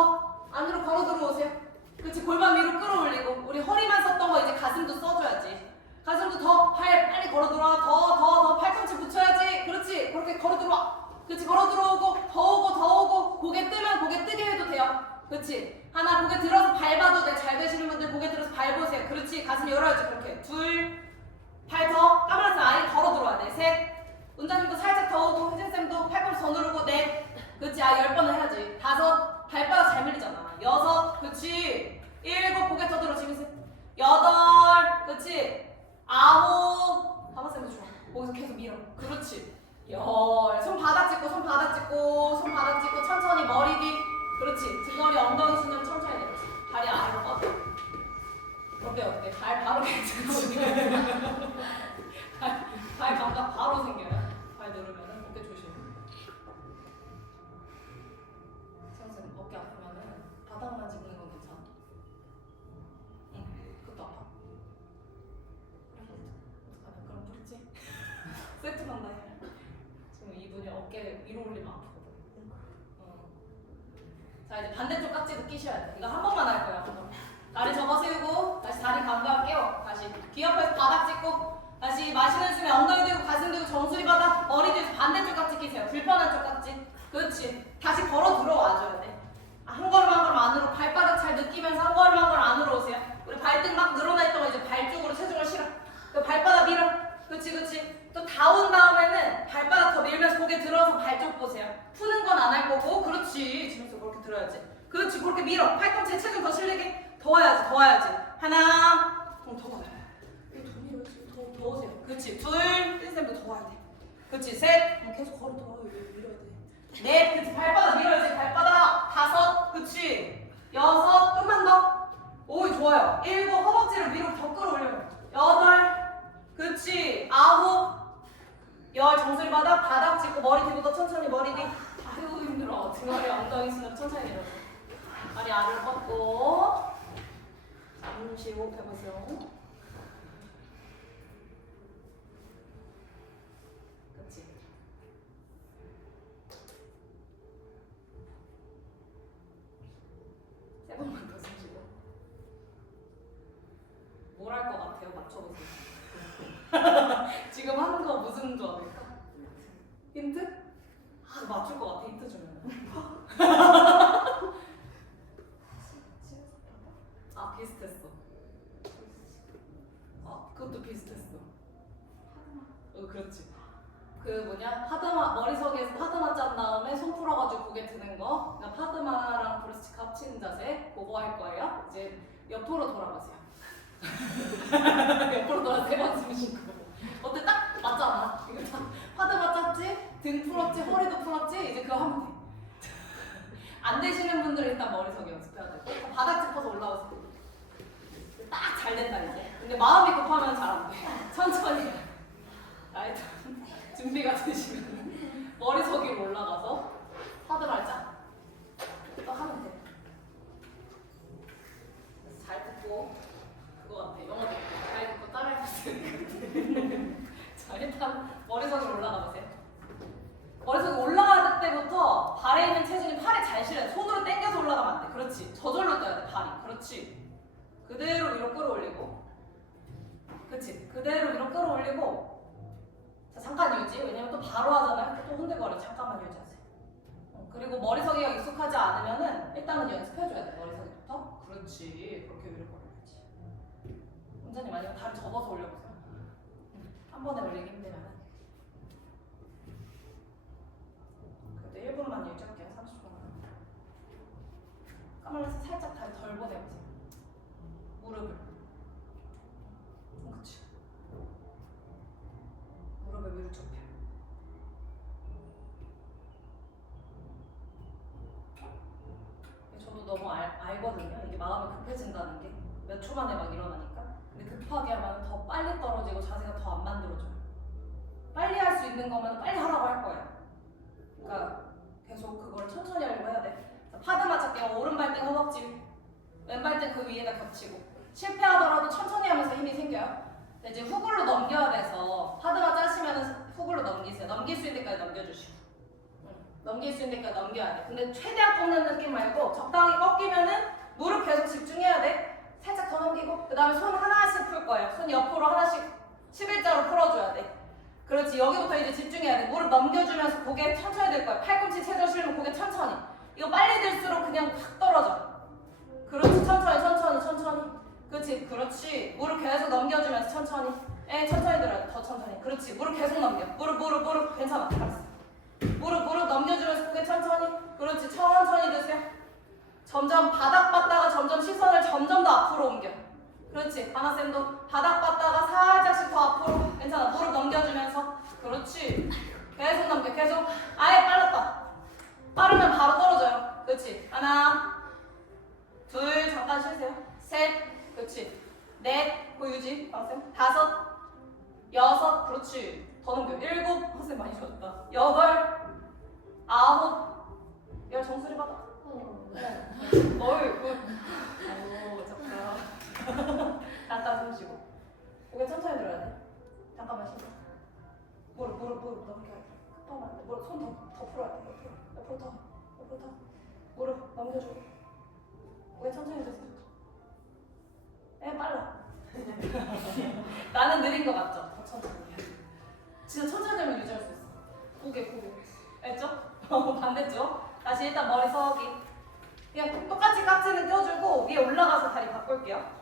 걸어 들어오세요. 그렇지. 골반 위로 끌어올리고 우리 허리만 썼던 거 이제 가슴도 써줘야지. 가슴도 더 빨리 걸어 들어와. 더 팔꿈치 붙여야지. 그렇지. 그렇게 걸어 들어와. 그렇지. 걸어 들어오고 더 오고 고개 뜨면 고개 뜨게 해도 돼요. 그렇지. 하나 고개 들어서 밟아도 돼. 잘 되시는 분들 고개 들어서 밟으세요. 그렇지. 가슴 열어야지. 그렇게 둘. 발 더 까만서 아예 걸어 들어와야 돼. 셋. 운전님도 살짝 더 오고 혜진쌤도 팔꿈치 더 누르고 넷. 그렇지. 10번을 해야지. 5. 발바닥 잘 밀리잖아. 6. 그렇지. 7. 고개 더 들어. 지금 8. 그렇지. 9. 바바쌤도 좋아. 거기서 계속 밀어. 그렇지. 10. 손 바닥 짚고 천천히 머리 뒤. 그렇지. 등허리 엉덩이 순으로 천천히 내려지. 다리 아래로 뻗어. 어때? 발 바로 괜찮지? 발 감각 바로 생겨요. 발 누르면은 어깨 조심해. 선생님 어깨 아프면은 바닥만 짚는 건 괜찮아? 응, 그것도 아파. 어떡하냐? 그럼 그렇지? 세트 간다 해. 지금 이분이 어깨 위로 올리면 아프거든. 자 이제 반대쪽 깍지도 끼셔야 돼. 이거 한 번만 할 거야. 한 번. 다리 접어 세우고 다시 다리 감각 깨워. 다시 귀 옆에서 바닥 짚고 다시 마시는 숨에 엉덩이 들고 가슴 들고 정수리 바닥 머리 뒤에서 반대쪽 깍지 끼세요. 불편한 쪽 깍지. 그렇지. 다시 걸어 들어와줘야 돼. 한 걸음 안으로 발바닥 잘 느끼면서 한 걸음 안으로 오세요. 우리 발등 막 늘어나 있던 거 이제 발 쪽으로 체중을 실어. 그 발바닥 밀어. 그렇지. 또 다 온 다음에는 발바닥 더 밀면서 고개 들어서 발 쪽 보세요. 푸는 건 안 할 거고. 그렇지. 지금서 그렇게 들어야지. 그렇지. 그렇게 밀어. 팔꿈치에 체중 더 실리게. 더 와야지. 하나. 더 가요. 더 오세요. 그렇지. 둘. 혜진쌤도 더 와야 돼. 그렇지. 셋. 계속 걸어 더 와요. 밀어야 돼. 넷. 그렇지. 발바닥 밀어야지. 발바닥. 5. 그렇지. 6. 좀만 더. 오, 좋아. 좋아요. 7 허벅지를 위로 더 끌어올려요. 8 그렇지. 9 10 정수리 바닥 짚고 머리 뒤부터 천천히 머리 뒤. 아유 힘들어. 등허리 엉덩이 순으로 천천히 내려줘. 다리 아래로 뻗고 잠시 호흡해보세요. 그렇지. 세 번만 더 숨쉬고. 뭘 할 것 같아요? 맞춰보세요. 지금 하는 거 무슨 조합일까? 힌트? 아, 맞출 것 같아, 힌트 주면. 아, 비슷했어. 그것도 비슷했어. 그렇지. 그 뭐냐, 머리석에서 파드마 짠 다음에 손 풀어가지고 고개 드는 거. 그러니까 파드마랑 브레스트 합친 자세, 그거 할 거예요. 이제 옆으로 돌아보세요. 옆으로 돌아 세번 숨쉬고. 어때? 딱 맞잖아. 이거 다 파드마 짰지? 등 풀었지? 허리도 풀었지? 이제 그거 하면 돼. 안 되시는 분들은 일단 머리석이 연습해야 돼. 바닥 짚어서 올라오세요. 딱 잘 된다 이제. 근데 마음이 급하면 잘 안 돼. 천천히. 일단 준비가 되시면 머리석 위로 올라가서 파드마 짜. 또 하면 돼. 그래서 잘 듣고 그거 같아. 영어 잘 듣고 따라해보세요. 자 일단 머리석 위로 올라가 보세요. 머리석이 올라갈 때부터 발에 있는 체중이 팔에 잘 실어야 돼. 손으로 당겨서 올라가면 안 돼. 그렇지. 저절로 떠야 돼, 발이. 그렇지. 그대로 위로 끌어올리고. 그렇지. 그대로 위로 끌어올리고. 자, 잠깐 유지. 왜냐면 또 바로 하잖아요. 또 흔들거려. 잠깐만 유지하세요. 그리고 머리석이가 익숙하지 않으면은 일단은 연습해줘야 돼. 머리석이부터. 그렇지. 그렇게 위로 끌어올리지. 원장님 아니면 다리 접어서 올려보세요. 한 번에 올리기 힘들면. 1분만 유지할게요. 30초만. 까만해서 살짝 다리 덜 보내보세요. 무릎을. 그렇지. 무릎을 위로 좁혀. 저도 너무 알거든요. 이게 마음이 급해진다는 게. 몇 초 만에 막 일어나니까. 근데 급하게 하면 더 빨리 떨어지고 자세가 더 안 만들어져요. 빨리 할 수 있는 거면 빨리 하라고 할 거예요. 그러니까 계속 그걸 천천히 하려고 해야 돼. 자, 파드마 찾기가 오른 발등 허벅지, 왼 발등 그 위에다 겹치고. 실패하더라도 천천히 하면서 힘이 생겨요. 근데 이제 후굴로 넘겨야 돼서 파드마 짜시면 후굴로 넘기세요. 넘길 수 있는 데까지 넘겨주시고. 넘길 수 있는 데까지 넘겨야 돼. 근데 최대한 꺾는 느낌 말고 적당히 꺾이면은 무릎 계속 집중해야 돼. 살짝 더 넘기고 그 다음에 손 하나씩 풀 거예요. 손 옆으로 하나씩 11자로 풀어줘야 돼. 그렇지. 여기부터 이제 집중해야 돼. 무릎 넘겨주면서 고개 천천히 들 거야. 팔꿈치 최저 실면 고개 천천히. 이거 빨리 들수록 그냥 확 떨어져. 그렇지. 천천히. 그렇지. 무릎 계속 넘겨주면서 천천히. 천천히 들어야 돼. 더 천천히. 그렇지. 무릎 계속 넘겨. 무릎. 괜찮아. 알았어. 무릎 넘겨주면서 고개 천천히. 그렇지. 천천히 드세요. 점점 바닥 봤다가 점점 시선을 점점 더 앞으로 옮겨. 그렇지. 하나쌤도 바닥 봤다가 살짝씩 더 앞으로. 괜찮아. 무릎 넘겨주면서. 그렇지. 계속 넘겨. 계속. 아예 빨랐다. 빠르면 바로 떨어져요. 그렇지. 하나, 둘, 잠깐 쉬세요. 셋. 그렇지. 넷. 그 유지. 하나쌤. 다섯. 여섯. 그렇지. 더 넘겨. 일곱. 하나쌤 많이 쉬었다. 여덟. 아홉. 열 정수리 받아. 어이. 오, 좋다. 잠깐 숨 쉬고. 고개 천천히 들어야 돼. 잠깐만 쉬고. 무릎 넘겨야 돼. 급하면 안 돼. 무릎 손 더 풀어야 돼. 옆으로 더. 무릎 넘겨주고. 고개 천천히 드세요. 빨라. 나는 느린 거 맞죠? 더 천천히. 진짜 천천히 하면 유지할 수 있어. 고개. 알죠? 반대쪽. 다시 일단 머리 서기. 그냥 똑같이 깍지는 껴주고 위에 올라가서 다리 바꿀게요.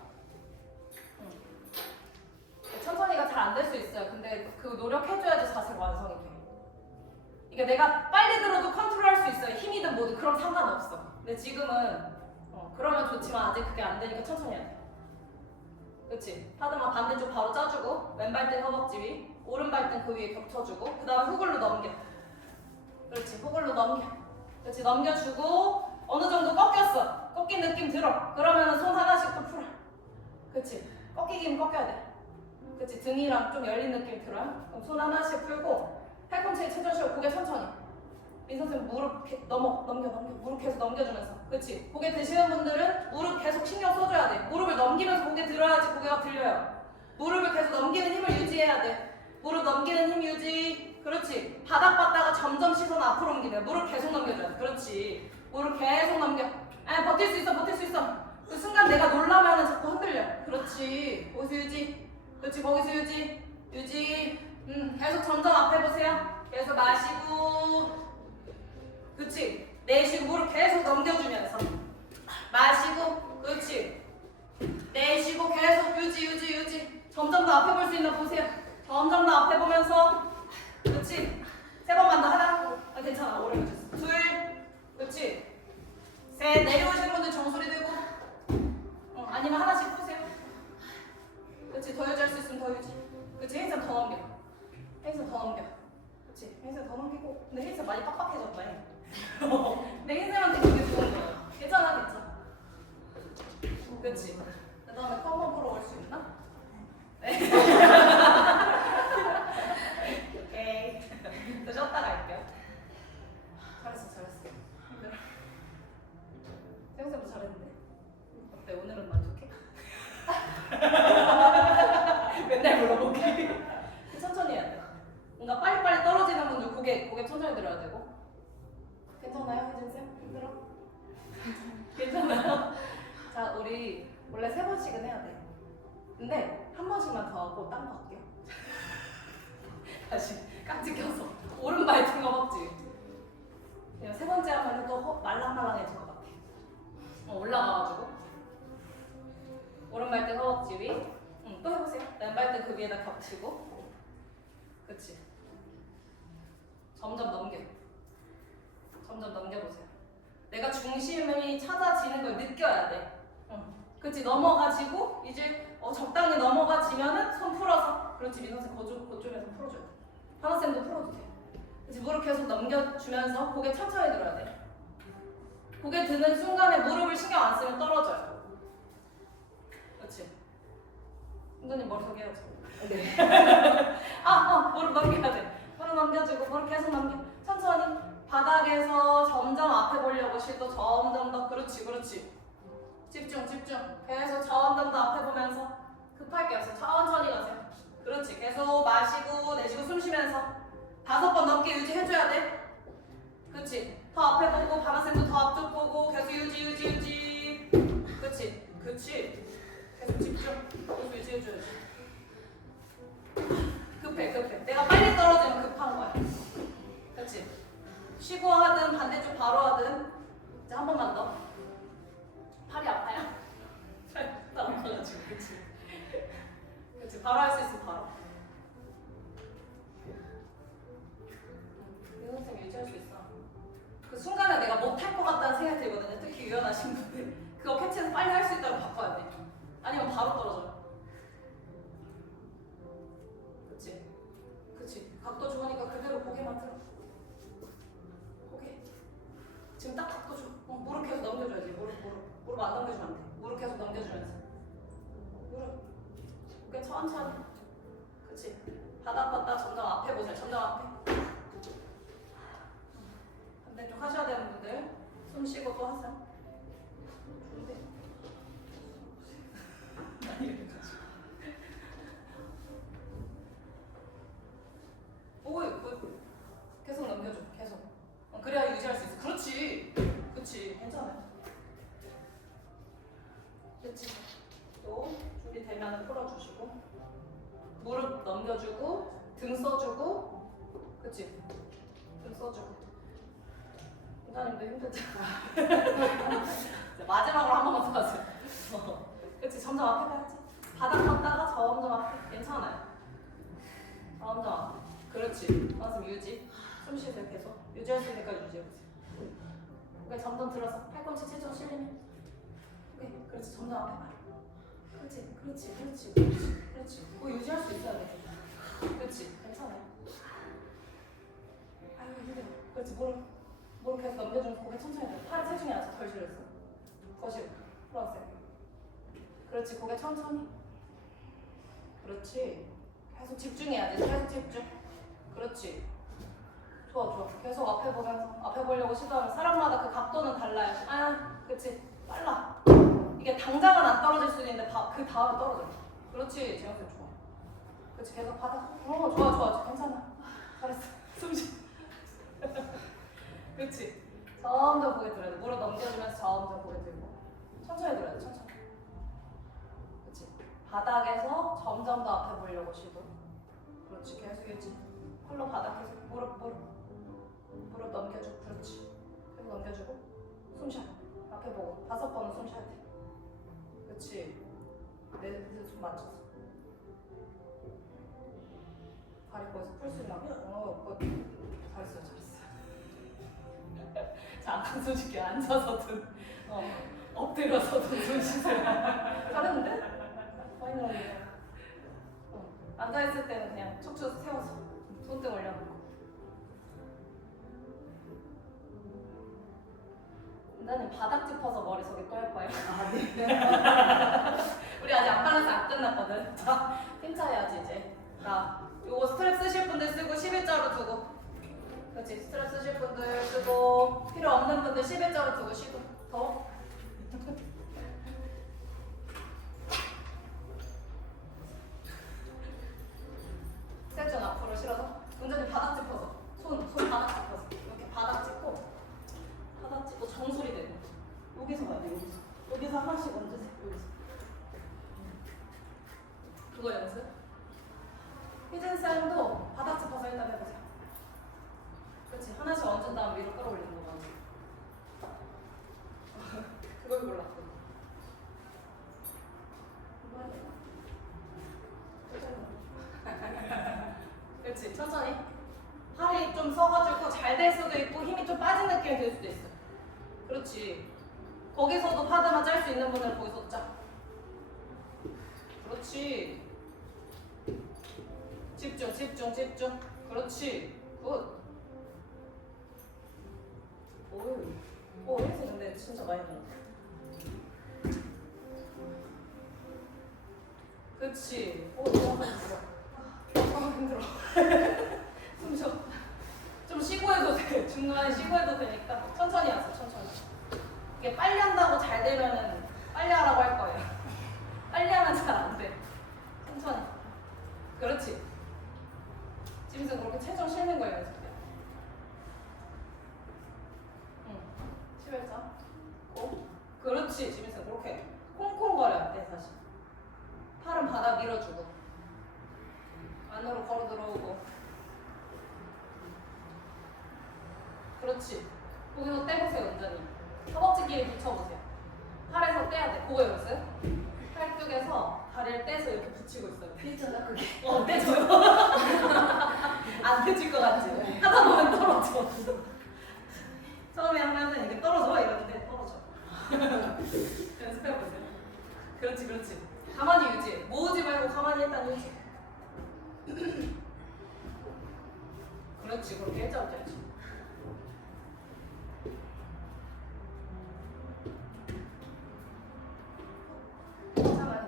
천천히가 잘 안 될 수 있어요. 근데 그 노력해줘야지 자세가 완성이 돼. 이게 내가 빨리 들어도 컨트롤할 수 있어요. 힘이든 뭐든 그럼 상관없어. 근데 지금은 그러면 좋지만 아직 그게 안 되니까 천천히 해야 돼. 그렇지. 파드마 반대쪽 바로 짜주고 왼 발등 허벅지 위, 오른 발등 그 위에 겹쳐주고 그 다음에 후글로 넘겨. 그렇지. 후글로 넘겨. 그렇지. 넘겨주고 어느 정도 꺾였어. 꺾인 느낌 들어. 그러면은 손 하나씩 또 풀어. 꺾이긴 꺾여야 돼. 그치, 등이랑 좀 열린 느낌 들어요? 그럼 손 하나씩 풀고 팔꿈치에 체전시고 고개 천천히. 민선생님 무릎 넘겨 무릎 계속 넘겨주면서. 그치, 고개 드시는 분들은 무릎 계속 신경 써줘야 돼. 무릎을 넘기면서 고개 들어야지 고개가 들려요. 무릎을 계속 넘기는 힘을 유지해야 돼. 무릎 넘기는 힘 유지. 그렇지, 바닥 봤다가 점점 시선 앞으로 옮기네. 무릎 계속 넘겨줘야 돼. 그렇지, 무릎 계속 넘겨. 버틸 수 있어, 버틸 수 있어. 그 순간 내가 놀라면은 자꾸 흔들려. 그렇지, 거기서 유지. 그렇지, 거기서 유지. 계속 점점 앞에 보세요. 계속 마시고. 그렇지, 내쉬고 무릎 계속 넘겨주면서 마시고. 그렇지, 내쉬고 계속 유지. 점점 더 앞에 볼 수 있나 보세요. 점점 더 앞에 보면서. 그렇지, 3번만 더. 하나. 괜찮아, 오래 해줬어. 둘. 그렇지, 셋. 내려오시는 분들 정수리 들고. 아니면 하나씩 푸세요. 그렇지, 더 유지할 수 있으면 더 유지. 그렇지, 헬스는 더 넘겨. 그렇지, 헬스 더 넘기고. 근데 헬스 많이 빡빡해졌다. 근데 헬스한테 그게 좋은 거예요. 괜찮아. 그렇지. 그 다음에 컴온 프로 올 수 있나? 네. 오케이. 또 쉬었다 갈게요. 잘했어. 힘들어. 세영쌤도 잘했는데. 어때, 오늘은 만족해? 맨날 물어보기. 천천히 해야 돼. 뭔가 빨리빨리 떨어지는 분들 고개 천천히 들어야 되고. 괜찮아요, 혜진쌤? 힘들어? 괜찮아요? 자, 우리 원래 3번씩은 해야 돼. 근데 한 번씩만 더 하고 딴 거 할게요. 다시 깍지 껴서 오른발 등 허벅지. 그냥 3번째 하면 또 말랑말랑해질 것 같아. 올라가가지고 오른발 등 허벅지 위. 또 해보세요. 왼발 등 그 위에다 겹치고. 그치, 점점 넘겨보세요. 내가 중심이 찾아지는 걸 느껴야 돼. 그치, 넘어가지고 이제 적당히 넘어가지면은 손 풀어서. 그렇지, 민선생 그쪽에서 풀어줘야 돼. 하나쌤도 풀어도 돼. 그치, 무릎 계속 넘겨주면서 고개 천천히 들어야 돼. 고개 드는 순간에 무릎을 신경 안 쓰면 떨어져요. 그렇지, 선생님 머릿속 해야지. 네. 무릎 넘겨야 돼. 무릎 넘겨주고 무릎 계속 넘겨. 천천히 바닥에서 점점 앞에 보려고 시도. 점점 더. 그렇지. 집중. 계속 점점 더 앞에 보면서. 급할 게 없어. 천천히 가세요. 그렇지, 계속 마시고 내쉬고 숨 쉬면서 5번 넘게 유지해줘야 돼. 그렇지, 더 앞에 보고 바나쌤도 더 앞쪽 보고 계속 유지. 그렇지. 계속 집중. 계속 유지해줘야지. 급해. 내가 빨리 떨어지면 급한 거야. 그렇지, 쉬고 하든 반대쪽 바로 하든. 이제 한 번만 더. 팔이 아파요? 팔 아파가지고. 그렇지, 바로 할 수 있으면 바로. 이 선생님 유지할 수 있어. 그 순간에 내가 못할 것 같다는 생각이 들거든요. 특히 유연하신 분들. 그거 캐치해서 빨리 할 수 있다고 바꿔야 돼. 아니면 바로 떨어져. 그치. 각도 좋으니까 그대로 고개만 들어. 고개. 지금 딱 각도 좋. 무릎 계속 넘겨줘야지. 무릎 안 넘겨주면 안 돼. 무릎 계속 넘겨주면서. 무릎. 고개 천천히. 그치. 바닥 봤다 점점 앞에 보세요. 점점 앞에. 반대쪽 하셔야 되는 분들 숨 쉬고 또 하세요. 좋은데. 계속 넘겨줘. 계속. 그래야 유지할 수 있어. 그렇지. 괜찮아요. 그렇지. 또 준비되면 풀어주시고 무릎 넘겨주고 등 써주고. 그렇지. 등 써주고. 원장님도 힘들잖아. 마지막으로 한 번만 더 하세요. 그렇지, 점점 앞에 가야지. 바닥 봤다가 점점 앞에. 괜찮아요. 점점 앞에. 그렇지. 가슴 유지. 숨 쉬세요. 계속 유지할 수 있는 데까지 유지해보세요. 고개 점점 들어서 팔꿈치 체중 실리면. 오케이. 그렇지, 점점 앞에 가. 그렇지. 그거 유지할 수 있어야 돼. 그렇지, 괜찮아요. 아유, 힘들어. 그렇지, 무릎 계속 넘겨주면서 고개 천천히 들어. 팔 체중이 아직 덜 실렸어. 거실 풀어주세요. 그렇지, 고개 천천히. 그렇지. 계속 집중해야 돼. 계속 집중. 그렇지. 좋아, 좋아. 계속 앞에 보면서 앞에 보려고 시도하면 사람마다 그 각도는 달라요. 아, 그렇지. 빨라. 이게 당장은 안 떨어질 수도 있는데 그 다음에 떨어져. 그렇지. 재영쌤 좋아. 그렇지. 계속 받아. 좋아, 좋아. 괜찮아. 잘했어. 숨 쉬. 그렇지. 점점 고개 들어야 돼. 무릎 넘겨주면서 점점 고개 들고. 천천히 들어야 돼. 천천히. 그렇지. 바닥에서 점점 더 앞에 보려고 시도. 그렇지. 계속 유지. 팔로 바닥 계속 무릎 넘겨주고. 그렇지. 계속 넘겨주고. 숨 쉬어. 앞에 보고 5번은 숨 쉬어야 돼. 그렇지. 내숨 맞춰서. 다리 거기서 풀 수 있나? 그거 잘했어. 자, 아까 솔직히 앉아서든 엎드려서든 손 씻어요. 잘했는데? 많이 늘었네. 앉아있을 때는 그냥 척추 세워서 손등 올려놓고. 나는 바닥 짚어서 머리속에 또 할 거예요. 아, 네. 우리 아직 안발라서 안 끝났거든. 자, 힘차 해야지 이제. 자, 요거 스트랩 쓰실 분들 쓰고 11자로 두고. 그렇지. 스트랩 쓰실 분들 쓰고 필요 없는 분들 11자로 두고 쉬고. 더. 세션 앞으로 실어서 완전히 바닥 짚어서 손 바닥 짚어서 이렇게 바닥 짚고 정수리 대고 여기서 봐야 돼. 여기서 하나씩 얹으세요. 여기서 그거 연습. 희진 쌤도 바닥 짚어서 일단 해보세요. 그렇지. 하나씩 얹은 다음 위로 끌어올리는 거 맞지? 그걸 몰랐고. 그렇지. 천천히. 팔이 좀 써가지고 잘 될 수도 있고 힘이 좀 빠진 느낌이 들 수도 있어. 그렇지. 거기서도 파드만 짤 수 있는 분은 거기서 짜. 그렇지. 집중. 그렇지. 굿. 오, 헬스 근데 진짜 많이 늘었다. 그렇지. 오, 너무 힘들어. 숨 쉬어. 좀 쉬고 해도 돼. 중간에 쉬고 해도 되니까 천천히 하세요. 천천히. 이게 빨리 한다고 잘 되면은 빨리 하라고 할 거예요. 빨리 하면 잘 안 돼. 천천히. 그렇지. 지금서 그렇게 체중 실는 거 연습해. 응. 11자. 고. 그렇지. 지금서 그렇게 콩콩거려야 돼 사실. 팔은 바닥 밀어주고 안으로 걸어 들어오고. 그렇지. 거기서 떼보세요. 완전히 허벅지 길이 붙여보세요. 팔에서 떼야 돼. 그거 연습. 팔뚝에서 다리를 떼서 이렇게 붙이고 있어요. 필터가 그게. 떼줘요. 안 떼질 것 같지? 하다 보면 떨어져. 처음에 하면은 이게 떨어져 이러는데 떨어져. 연습해보세요. 그렇지. 가만히 유지. 모으지 말고 가만히 일단 유지. 그렇지. 그렇게 일자로 떼야지. 괜찮아.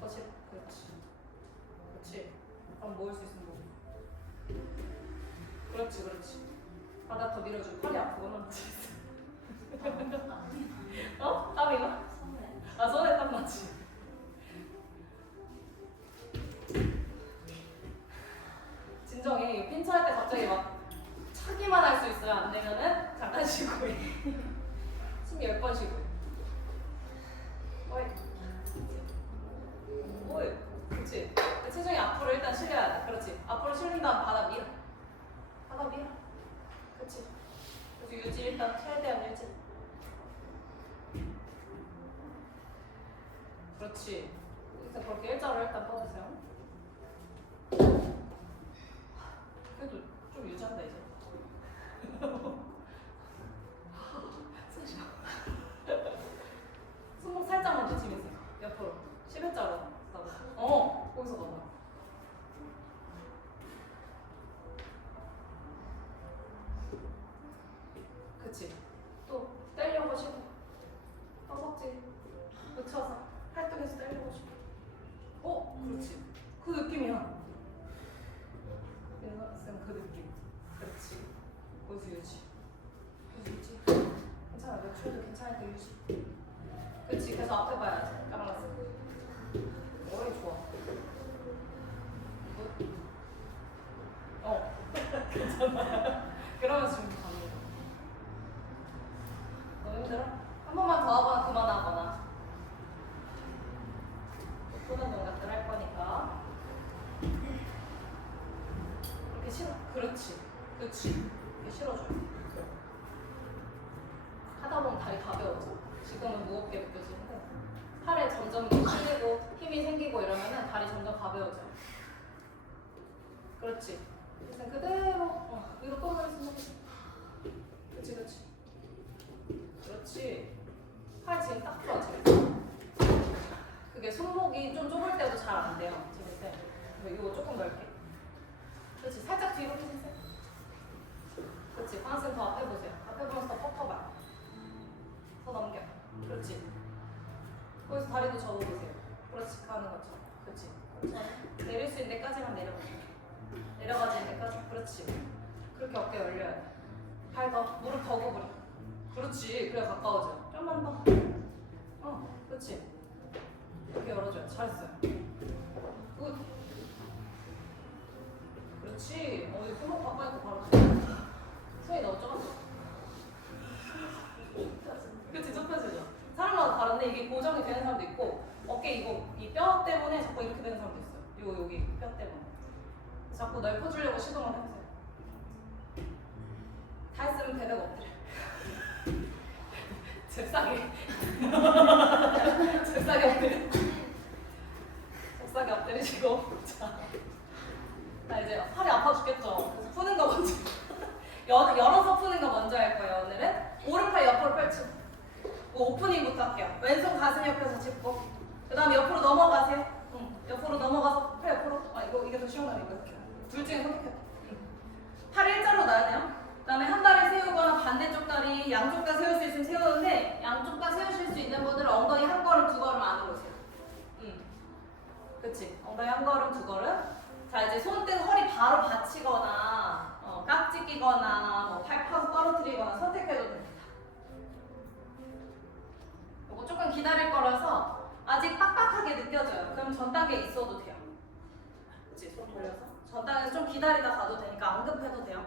거실. 그렇지. 그럼 모을 수 있으면 모으. 그렇지. 바닥 더 밀어주고 팔이 아프구나. 어? 땀이가? 아, 손에 땀 나지. 진정해. 이거 핀처할 때 갑자기 막 차기만 할 수 있어요. 안 되면은 잠깐 쉬고. 숨 10번 쉬고. 오이. 그렇지. 체중이 앞으로 일단 실려야 돼. 그렇지. 앞으로 실린 다음 바닥 밀어. 그렇지. 그래서 유지 일단 최대한 유지. 그렇지. 그래서 그렇게 일자로 일단 뻗으세요. 그래도 좀 유지한다 이제. 숨 쉬어. 손목 살짝만 내쉬면서 옆으로 11자로 나가. 거기서 넘어. 그치. 또 떼려고 쉬고 허벅지 붙여서 팔뚝에서 때려보고 싶어. 그렇지. 그 느낌이야. 쌤, 그 느낌. 그렇지. 거기서 유지. 유지. 괜찮아. 몇 초도 괜찮으니까 유지. 그렇지. 계속 앞에 봐야지. 까먹었어. 어이 좋아. 괜찮아. 그러면서 좀 가는 거. 너무 힘들어? 한 번만 더 하거나 그만하거나. 푸는 동작들 할 거니까. 이렇게 실어. 그렇지. 그렇지. 이렇게 실어줘. 하다 보면 다리 가벼워져. 지금은 무겁게 느껴지는데 팔에 점점 힘이고 힘이 생기고 이러면은 다리 점점 가벼워져. 그렇지. 그래서 그대로 위로 끌어올리면 돼. 그렇지, 그렇지. 그렇지. 팔 지금 딱 좋아 지금. 그게 손목이 좀 좁을 때도 잘 안 돼요. 지금 때. 이거 조금 넓게. 그렇지. 살짝 뒤로 펴주세요. 그렇지. 방아쇠 더 앞에 보세요. 앞에 보면서 더 뻗어봐. 더 넘겨. 그렇지. 거기서 다리도 접어보세요. 그렇지. 가는 것처럼. 그렇지. 내릴 수 있는 데까지만 내려보세요. 내려가지는 데까지. 그렇지. 그렇게 어깨 열려야 돼. 발 더. 무릎 더 구부려. 그렇지. 그래 가까워져. 좀만 더. 그렇지. 이렇게 열어줘요. 잘했어요. 굿. 그렇지. 이 손목 가까이 거 바로 줘. 손이 너무 적었어. 그치, 좁혀지죠. 사람마다 다른데 이게 고정이 되는 사람도 있고 어깨 이 뼈 때문에 자꾸 이렇게 되는 사람도 있어요. 여기 뼈 때문에. 자꾸 넓혀주려고 시도만 해보세요. 다 했으면 대대가 엎드려. 잽싸게. 잽싸게 엎드려. 잽싸게 엎드리시고. 자, 이제 팔이 아파 죽겠죠? 그래서 푸는 거 먼저. 열어서 푸는 거 먼저 할 거예요, 오늘은. 오른팔 옆으로 펼치고. 오프닝부터 할게요. 왼손 가슴 옆에서 짚고. 그 다음에 옆으로 넘어가세요. 옆으로 넘어가서 팔 옆으로. 이게 더 쉬운 거니까 이렇게. 둘 중에 선택해. 팔 일자로 놔야 돼요. 그 다음에 한 다리 세우거나 반대쪽 다리 양쪽 다 세울 수 있으면 세우는데 양쪽 다 세우실 수 있는 분들은 엉덩이 한 걸음 두 걸음 안으로 오세요. 그치. 엉덩이 한 걸음 두 걸음. 자, 이제 손등 허리 바로 받치거나 깍지 끼거나 팔 펴서 떨어뜨리거나 선택해도 됩니다. 이거 조금 기다릴 거라서 아직 빡빡하게 느껴져요. 그럼 전 단계 있어도 돼요. 그치? 손 돌려서 전 단계에서 좀 기다리다 가도 되니까 안 급해도 돼요.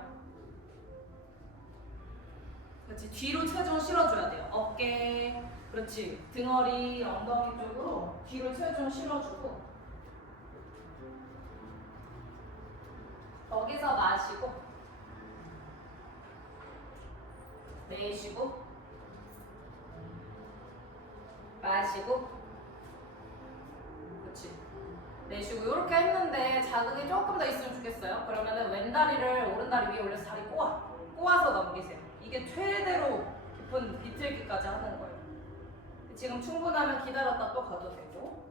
그렇지. 뒤로 체중 실어줘야 돼요. 어깨, 그렇지. 등허리, 엉덩이 쪽으로 뒤로 체중 실어주고 거기서 마시고 내쉬고 마시고 그렇지. 내쉬고 이렇게 했는데 자극이 조금 더 있으면 좋겠어요. 그러면은 왼다리를 오른다리 위에 올려서 다리 꼬아서 넘기세요. 이게 최대로 깊은 비틀기까지 하는 거예요. 지금 충분하면 기다렸다 또 가도 되고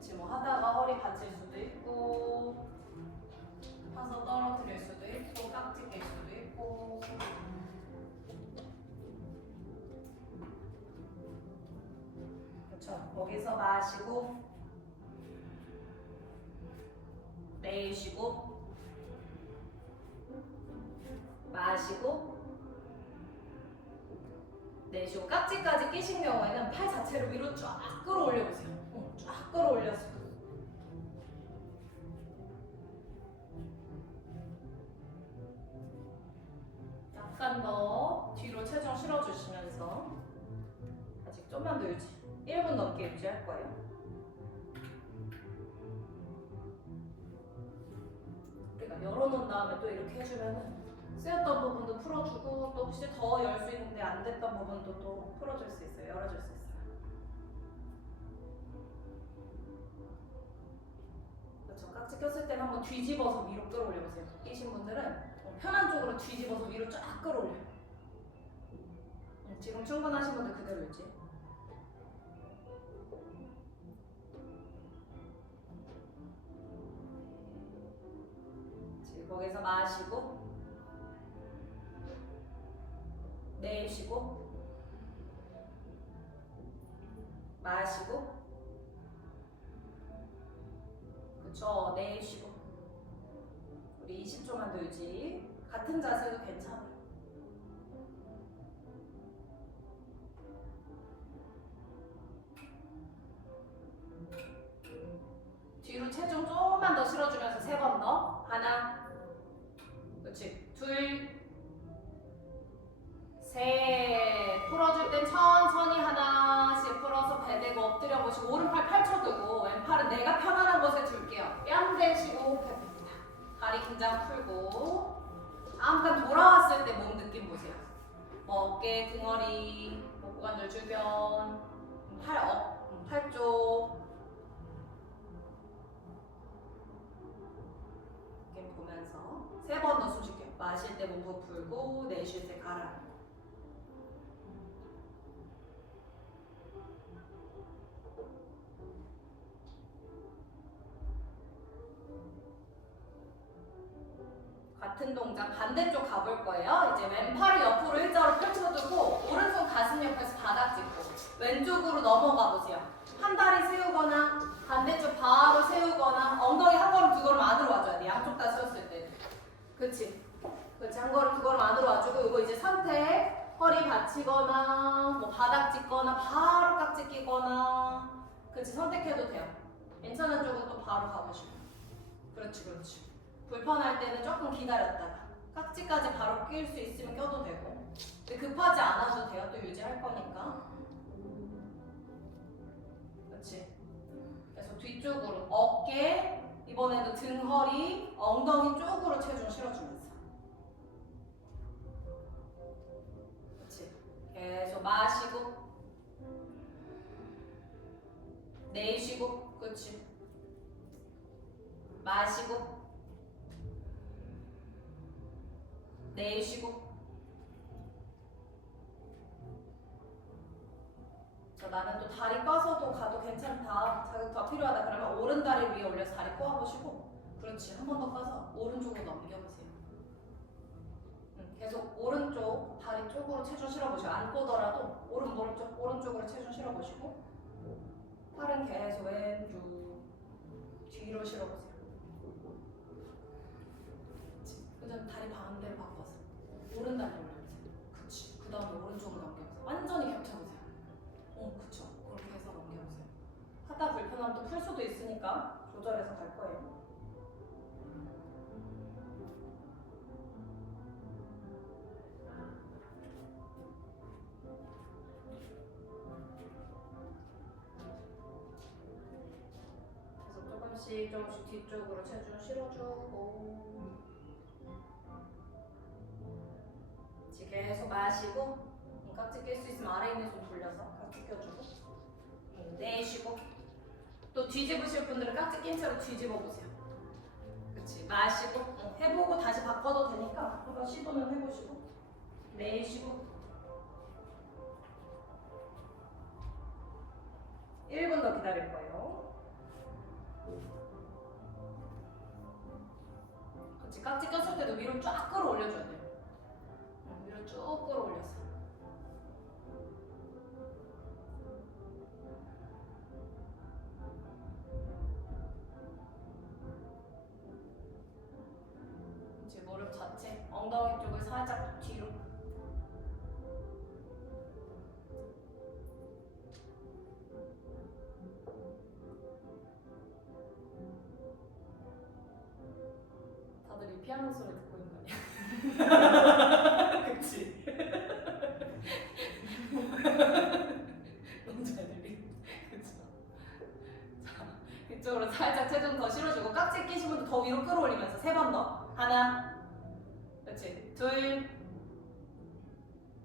지금 하다가 허리 받칠 수도 있고 파서 떨어뜨릴 수도 있고 깍지 낄 수도 있고 그렇죠. 거기서 마시고 내쉬고 마시고 내쉬고 깍지까지 끼신 경우에는 팔 자체를 위로 쫙 끌어올려보세요. 쫙 끌어올려서 약간 더 뒤로 체중 실어주시면서 아직 좀만 더 유지 1분 넘게 유지할 거예요. 그러니까 열어놓은 다음에 또 이렇게 해주면은 쓰였던 부분도 풀어주고 또 혹시 더 열 수 있는데 안 됐던 부분도 또 풀어줄 수 있어요. 열어줄 수 있어요. 그렇죠. 깍지 꼈을 때는 한번 뒤집어서 위로 끌어올려보세요. 끼신 분들은 편한 쪽으로 뒤집어서 위로 쫙 끌어올려요. 지금 충분하신 분들 그대로 유지. 지금 거기서 마시고 내쉬고 마시고. 그쵸. 내쉬고. 우리 20초만 더 유지. 같은 자세도 괜찮아요. 뒤로 체중 조금만 더 실어주면서 3번 더. 하나. 그렇지. 둘. 셋. 풀어줄 땐 천천히 하나씩 풀어서 배 대고 엎드려 보시고 오른팔 펼쳐두고 왼팔은 내가 편안한 곳에 둘게요. 뺨 대시고 펴봅니다. 다리 긴장 풀고 잠깐 돌아왔을 때 몸 느낌 보세요. 어깨, 등허리, 복부관절 주변, 팔 쪽 느낌 보면서 3번 더 숨 쉴게요. 마실 때 몸 부풀고 내쉴 때 가라앉고. 같은 동작 반대쪽 가볼 거예요. 이제 왼팔을 옆으로 일자로 펼쳐두고 오른손 가슴 옆에서 바닥 짚고 왼쪽으로 넘어가 보세요. 한 다리 세우거나 반대쪽 바로 세우거나 엉덩이 한 걸음 두 걸음 안으로 와줘야 돼. 양쪽 다 세웠을 때. 그치? 그치? 한 걸음 두 걸음 안으로 와주고 이거 이제 선택. 허리 받치거나 뭐 바닥 짚거나 바로 깍지 끼거나 그치? 선택해도 돼요. 괜찮은 쪽은 또 바로 가보시고. 그렇지 그렇지. 불편할 때는 조금 기다렸다가 깍지까지 바로 낄 수 있으면 껴도 되고 근데 급하지 않아도 돼요. 또 유지할 거니까. 그렇지. 그래서 뒤쪽으로 어깨 이번에도 등, 허리, 엉덩이 쪽으로 체중 실어주면서 그렇지. 계속 마시고 내쉬고 그렇지. 마시고 내쉬고. 자, 나는 또 다리 꽈서도 가도 괜찮다. 자극 더 필요하다. 그러면 오른 다리 위에 올려서 다리 꼬아보시고. 그렇지. 한 번 더 꽈서 오른쪽으로 넘겨보세요. 계속 오른쪽 다리 쪽으로 체중 실어보시고. 안 꼬더라도 오른쪽으로 체중 실어보시고. 팔은 계속 왼쪽 뒤로 실어보세요. 그다음 다리 반대로 바꿔서 오른 다리 올려보세요. 그치. 그 다음에 오른쪽으로 넘겨보세요. 완전히 겹쳐보세요. 그쵸. 그렇게 해서 넘겨보세요. 하다 불편하면 또 풀 수도 있으니까 조절해서 갈 거예요. 그래서 조금씩 뒤쪽으로 체중 실어주고 계속 마시고 깍지 낄 수 있으면 아래 있는 손 돌려서 깍지 껴주고 내쉬고 또 뒤집으실 분들은 깍지 낀 채로 뒤집어 보세요. 그렇지. 마시고 해보고 다시 바꿔도 되니까 한번 시도는 해보시고 내쉬고 1분 더 기다릴 거예요. 그렇지. 깍지 꼈을 때도 위로 쫙 끌어올려줘야 돼요. 위로 쭉 끌어올려서 이제 무릎 자체 엉덩이 쪽을 살짝 뒤로 다들 이 피아노 소리 듣고 있는 거 아니야? 그치? 너무 잘 들리? 그쵸? 자, 이쪽으로 살짝 체중 더 실어주고 깍지 끼신 분도 더 위로 끌어올리면서 3번 더. 하나, 그렇지. 둘,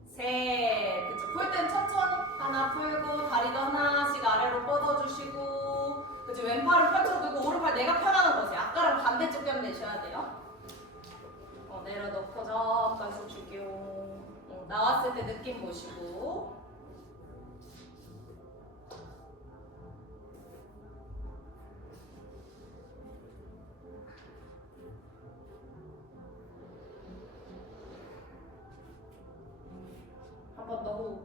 셋. 그쵸. 풀 땐 천천히 하나 풀고 다리도 하나씩 아래로 뻗어주시고 그치. 왼팔을 펼쳐두고 오른팔 내가 편안한 곳에 아까랑 반대쪽 뺨 내셔야 돼요. 내려놓고 잠깐 숨 쉬게요. 나왔을 때 느낌 보시고 한 번 더 호흡.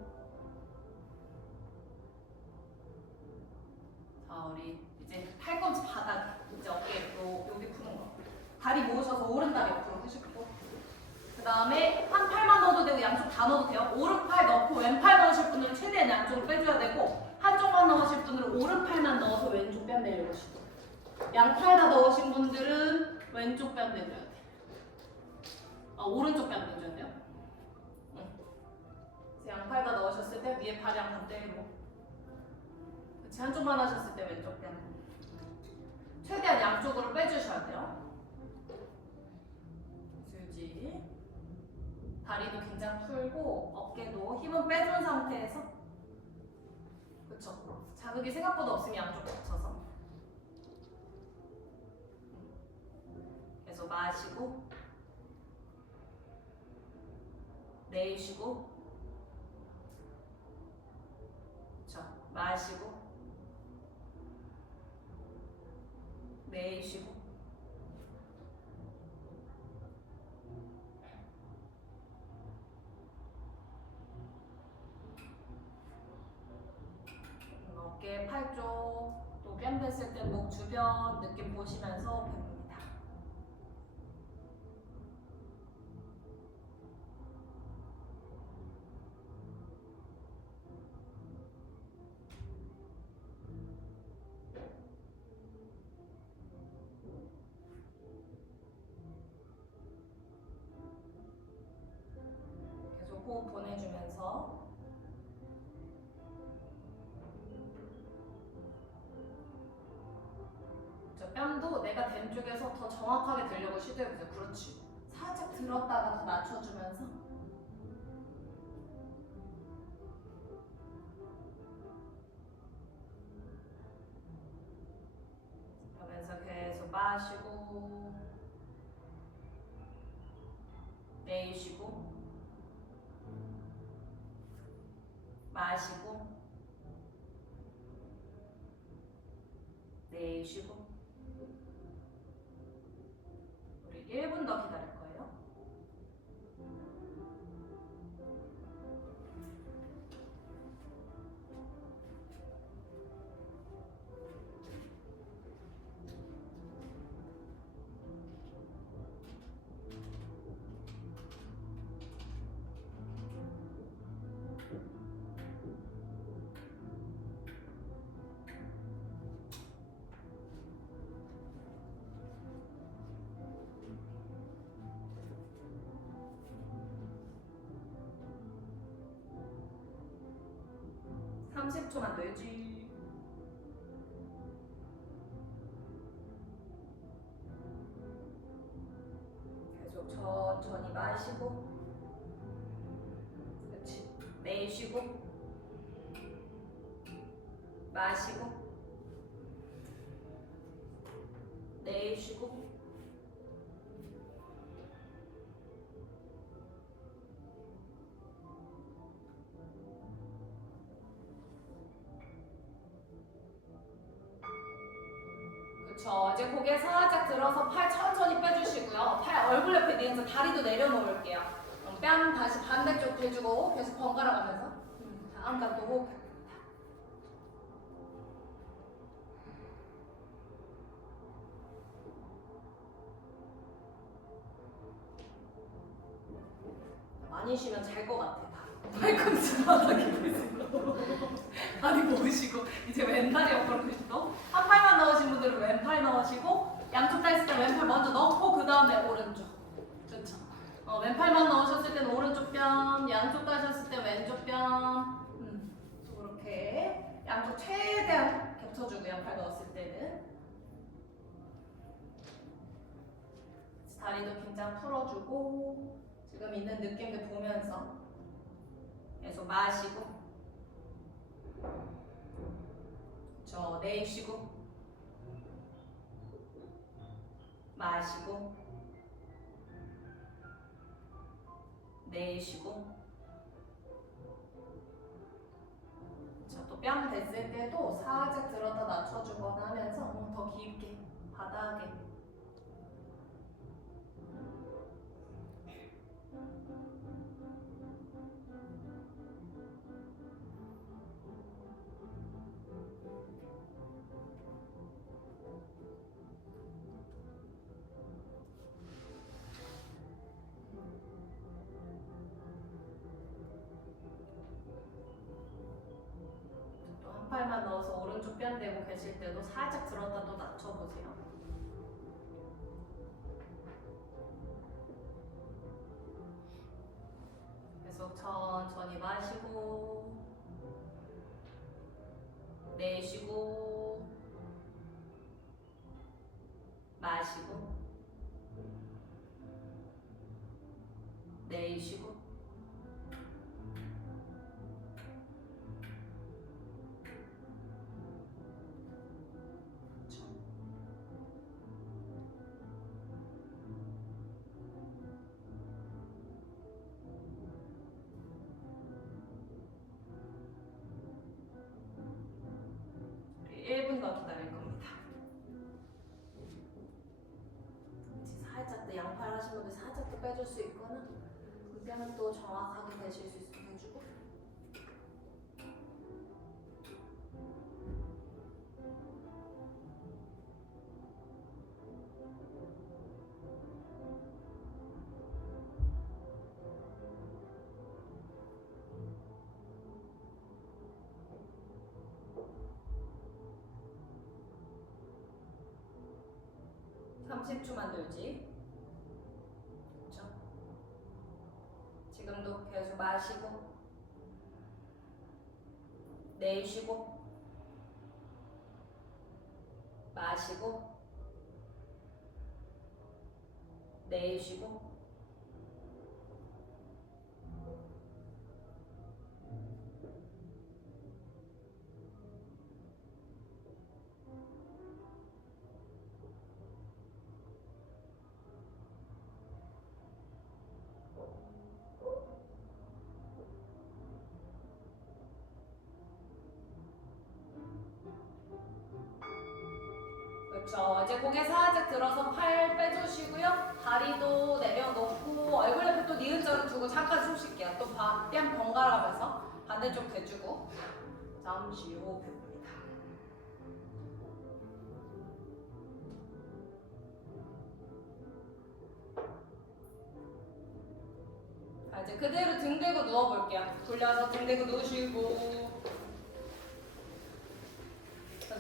양쪽으로 빼줘야 되고 한쪽만 넣으실 분들은 오른팔만 넣어서 왼쪽 뺨 내려오시고 양팔 다 넣으신 분들은 왼쪽 뺨 내줘야 돼. 오른쪽 뺨 내줘야 돼요. 그래서 양팔 다 넣으셨을 때 위에 팔이랑 반대로. 그치, 한쪽만 하셨을 때 왼쪽 뺨. 최대한 양쪽으로 빼주셔야 돼요. 유지. 다리도 긴장 풀고 어깨도 힘은 빼준 상태에서. 그쵸. 자극이 생각보다 없으면 양쪽 겹쳐서. 계속 마시고 내쉬고. 그쵸. 마시고 내쉬고. 어깨, 팔 쪽, 또 뺨 됐을 때 목 주변 느낌 보시면서 뵙니다. 계속 호흡 보내주면서 뺨도 내가 된 쪽에서 더 정확하게 들려고 시도해보세요. 그렇지. 살짝 들었다가 더 낮춰주면서. 그러면서 계속 마시고 내쉬고 마시고 내쉬고. 우리 1분 더 기다릴 거예요. 삼십 초만 되지. 계속 천천히 마시고. 그렇지. 내쉬고 마시고 내쉬고. 그쵸. 이제 고개 살짝 들어서 팔 천천히 빼주시고요. 팔 얼굴 옆에 내면서 다리도 내려놓을게요. 뺨 다시 반대쪽 대주고 계속 번갈아 가면서. 다음 각도 호흡. 많이 쉬면 잘 것 같아. 팔꿈치 바닥에 계세요. 다리 모으시고 이제 왼다리 옆으로 펴시고 한 팔만 넣으신 분들은 왼팔 넣으시고 양쪽 다 했을 때 왼팔 먼저 넣고 그 다음에 오른쪽. 그렇죠. 왼팔만 넣으셨을 때는 오른쪽 뺨, 양쪽 다 하셨을 때 왼쪽 뺨. 그렇게 양쪽 최대한 겹쳐주고 양팔 넣었을 때는 다리도 긴장 풀어주고 지금 있는 느낌들 보면서 계속 마시고 내쉬고 마시고 내쉬고. 또 뺨 됐을 때도 살짝 들었다 낮춰주거나 하면서 더 깊게 바닥에. 양팔만 넣어서 오른쪽 뺨 대고 계실 때도 살짝 들었다 또 낮춰보세요. 계속 천천히 마시고 내쉬고 마시고 내쉬고 그렇죠. 우리 1분 더 기다릴 겁니다. 살짝 또 양팔 하신 분들 살짝 또 빼줄 수 있거나 뺨은 또 정확하게 대실 수 있도록 해주고 (30초만) 돌지. 그렇죠? 지금도 계속 마시고 내쉬고 마시고 내쉬고 그렇죠. 이제 고개 살짝 들어서 팔 빼주시고요. 다리도 내려놓고 얼굴 옆에 또 니은자로 두고 잠깐 숨 쉴게요. 또 뺨 번갈아가면서 반대쪽 대주고 잠시 호흡해봅니다. 자, 이제 그대로 등 대고 누워볼게요. 돌려서 등 대고 누우시고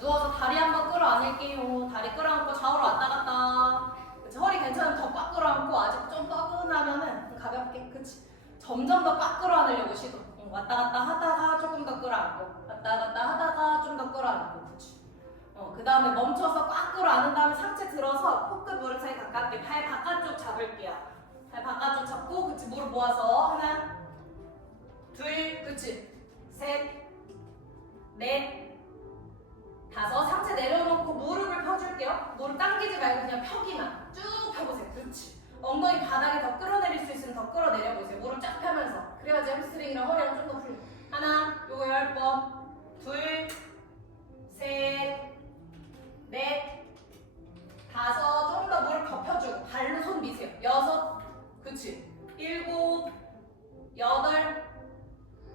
누워서 다리 한번 끌어안을게요. 다리 끌어안고 좌우로 왔다 갔다. 그치? 허리 괜찮으면 더 꽉 끌어안고 아직 좀 뻐근하면은 가볍게 그치? 점점 더 꽉 끌어안으려고 시도. 왔다 갔다 하다가 조금 더 끌어안고 왔다 갔다 하다가 좀 더 끌어안고 그치? 그 다음에 멈춰서 꽉 끌어안은 다음에 상체 들어서 코끝 무릎 사이 가깝게 팔 바깥쪽 잡을게요. 팔 바깥쪽 잡고 그치? 무릎 모아서 하나 둘 그치? 셋 넷 다섯 상체 내려놓고 무릎을 펴줄게요. 무릎 당기지 말고 그냥 펴기만 쭉 펴보세요. 그렇지. 엉덩이 바닥에 더 끌어내릴 수 있으면 더 끌어내려보세요. 무릎 쫙 펴면서. 그래야지 햄스트링이랑 허리랑 좀 더 풀려. 하나, 요거 10번. 둘, 셋, 넷, 다섯. 좀 더 무릎 덮여주고 발로 손 미세요. 여섯, 그치. 일곱, 여덟,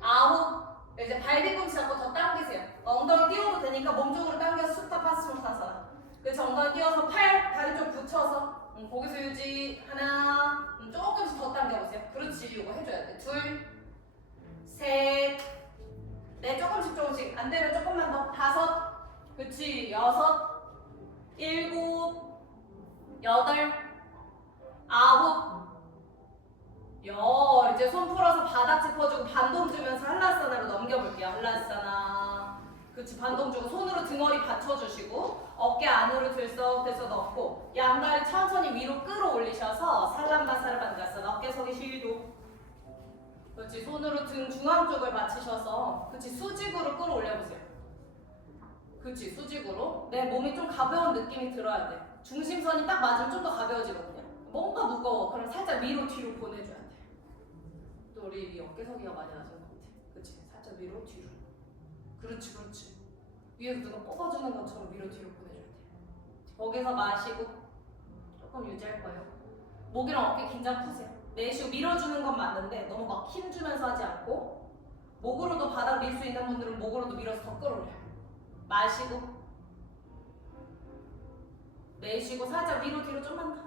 아홉. 이제 발 뒤꿈치 잡고 더 당기세요. 엉덩이 띄워도 되니까 몸쪽으로 당겨서 수타파스타사나. 그래서 엉덩이 띄워서 팔, 다리 좀 붙여서 거기서 유지. 하나, 조금씩 더 당겨보세요. 그렇지, 이거 해줘야 돼. 둘, 셋, 넷, 조금씩 조금씩. 안 되면 조금만 더. 다섯, 그렇지. 여섯, 일곱, 여덟, 아홉, 열. 이제 손 풀어서 바닥 짚어주고 반동 주면서 한라사나로 넘겨볼게요. 한라사나. 그렇지. 반동 주고 손으로 등허리 받쳐주시고 어깨 안으로 들썩들썩 넣고 양다리 천천히 위로 끌어올리셔서 살람바사르반가스 어깨 서기 시도. 그렇지. 손으로 등 중앙 쪽을 받치셔서 그렇지. 수직으로 끌어올려보세요. 그렇지. 수직으로. 내 몸이 좀 가벼운 느낌이 들어야 돼. 중심선이 딱 맞으면 좀 더 가벼워지거든요. 뭔가 무거워. 그럼 살짝 위로 뒤로 보내줘야 돼. 또 우리 어깨 서기가 많이 나신 것 같아. 그렇지. 살짝 위로 뒤로. 그렇지, 그렇지. 위에서 누가 뽑아주는 것처럼 위로 뒤로 보내줘야 돼. 거기서 마시고 조금 유지할 거예요. 목이랑 어깨 긴장 푸세요. 내쉬고 밀어주는 건 맞는데 너무 막 힘주면서 하지 않고 목으로도 바닥 밀 수 있는 분들은 목으로도 밀어서 더 끌어올려요. 마시고 내쉬고 살짝 위로 뒤로 좀만 더.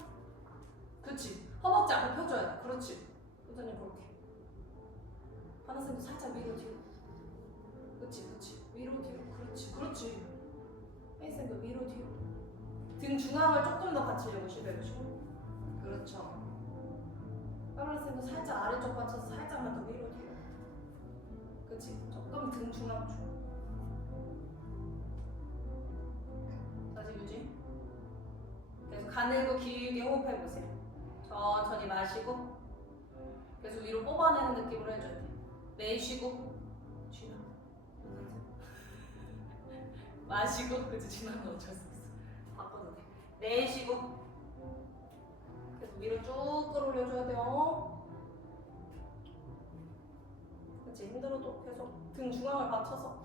그렇지. 허벅지 앞에 펴줘야 돼. 그렇지. 선생님 그렇게. 하나쌤도 살짝 위로 뒤로. 그렇지, 그렇지. 위로 뒤로. 등 중앙을 조금 더 받치려고 시도해보시고. 그렇죠. 파블라쌤도 살짝 아래쪽 받쳐서 살짝만 더 위로 뒤로. 그치? 조금 등 중앙 쪽. 다시 유지. 계속 가늘고 길게 호흡해보세요. 천천히 마시고 계속 위로 뽑아내는 느낌으로 해줘야 돼요. 내쉬고 쥐나 마시고 그치 쥐나는 어쩔 수 없어. 바꿔도 돼. 내쉬고 계속 위로 쭉 끌어올려줘야 돼요. 그치 힘들어도 계속 등 중앙을 받쳐서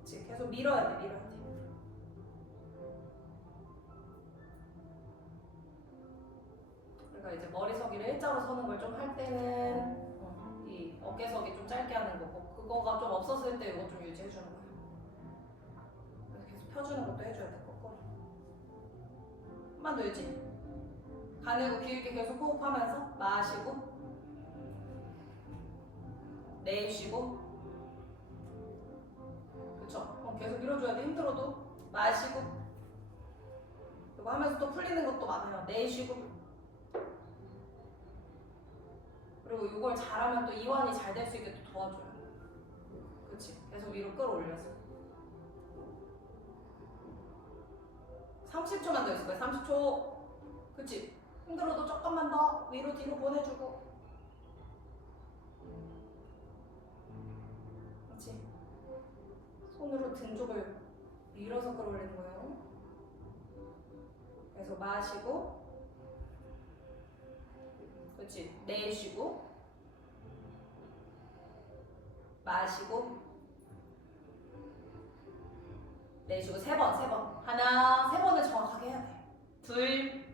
그치 계속 밀어야 돼 밀어야 돼. 그러니까 이제 머리서기를 일자로 서는 걸 좀 할 때는 이 어깨석이 좀 짧게 하는 거고 그거가 좀 없었을 때 이거 좀 유지해주는 거예요. 그래서 계속 펴주는 것도 해줘야 될 거고. 한 번 더 유지. 가늘고 길게 계속 호흡하면서 마시고 내쉬고 그쵸? 계속 밀어줘야 돼. 힘들어도 마시고 이거 하면서 또 풀리는 것도 많아요. 내쉬고 그리고 이걸 잘하면 또 이완이 잘 될 수 있게 또 도와줘요. 그치? 계속 위로 끌어올려서 30초만 더 있을 거야. 30초. 그치? 힘들어도 조금만 더 위로 뒤로 보내주고 그치? 손으로 등 쪽을 밀어서 끌어올리는 거예요. 계속 마시고 그렇지. 내쉬고 마시고 내쉬고 세 번. 하나, 세 번을 정확하게 해야 돼. 둘,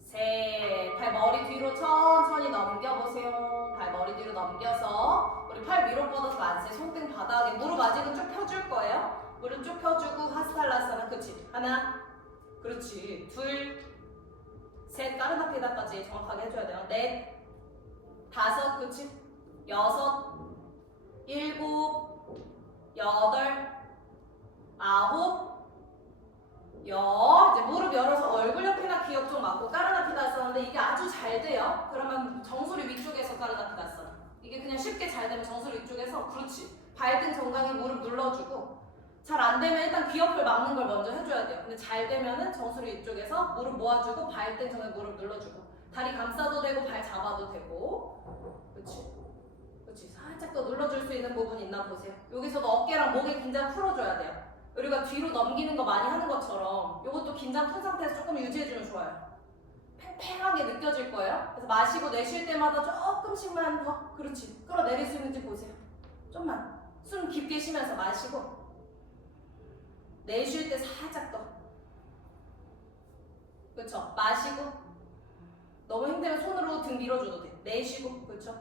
셋. 발 머리 뒤로 천천히 넘겨보세요. 발 머리 뒤로 넘겨서 우리 팔 위로 뻗어서 만세. 손등 바닥에 무릎 아직은 쭉 펴줄 거예요. 무릎 쭉 펴주고 하스탈라사나. 그렇지. 하나, 그렇지. 둘, 셋, 까르나피다까지 정확하게 해줘야 돼요. 넷, 다섯, 그치? 여섯, 일곱, 여덟, 아홉, 열. 이제 무릎 열어서 얼굴 옆이나 귀 옆 쪽 맞고 까르나피다스는데 이게 아주 잘 돼요. 그러면 정수리 위쪽에서 까르나피다스. 이게 그냥 쉽게 잘 되면 정수리 위쪽에서 그렇지. 발등 정강이 무릎 눌러주고 잘 안 되면 일단 귀 옆을 막는 걸 먼저 해줘야 돼요. 근데 잘 되면은 정수리 위쪽에서 무릎 모아주고 발등 정에 무릎 눌러주고 다리 감싸도 되고 발 잡아도 되고 그렇지. 그렇지. 살짝 더 눌러줄 수 있는 부분 있나 보세요. 여기서도 어깨랑 목의 긴장 풀어줘야 돼요. 우리가 뒤로 넘기는 거 많이 하는 것처럼 이것도 긴장 푼 상태에서 조금 유지해주면 좋아요. 팽팽하게 느껴질 거예요. 그래서 마시고 내쉴 때마다 조금씩만 더 그렇지. 끌어내릴 수 있는지 보세요. 좀만 숨 깊게 쉬면서 마시고 내쉴 때 살짝 더 그렇죠. 마시고 너무 힘들면 손으로 등 밀어줘도 돼. 내쉬고 그렇죠.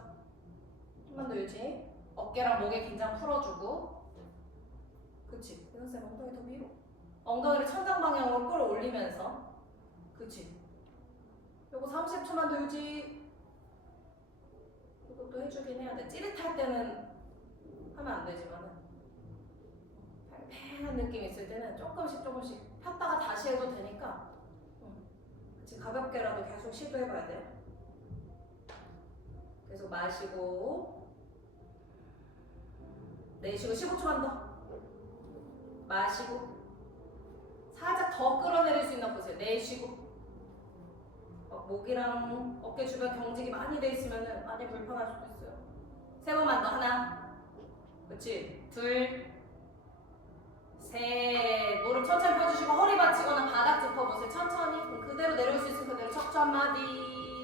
한번 더 유지. 어깨랑 목의 긴장 풀어주고 그치. 이선쌤 엉덩이 더 위로. 엉덩이를 천장 방향으로 끌어올리면서 그치. 요거 30초만 더 유지. 이것도 해주긴 해야 돼. 찌릿할 때는 하면 안 되지만은 팽팽한 느낌이 있을 때는 조금씩 폈다가 다시 해도 되니까 그치. 가볍게라도 계속 시도해봐야 돼요. 계속 마시고 내쉬고 15초만 더 마시고 살짝 더 끌어내릴 수 있나 보세요. 내쉬고 목이랑 어깨 주변 경직이 많이 돼 있으면 많이 불편할 수도 있어요. 세 번만 더. 하나 그렇지. 둘 셋. 무릎 천천히 펴주시고 허리 받치거나 바닥 짚어보세요. 천천히. 그대로 내려올 수 있으면 그대로 척추 한마디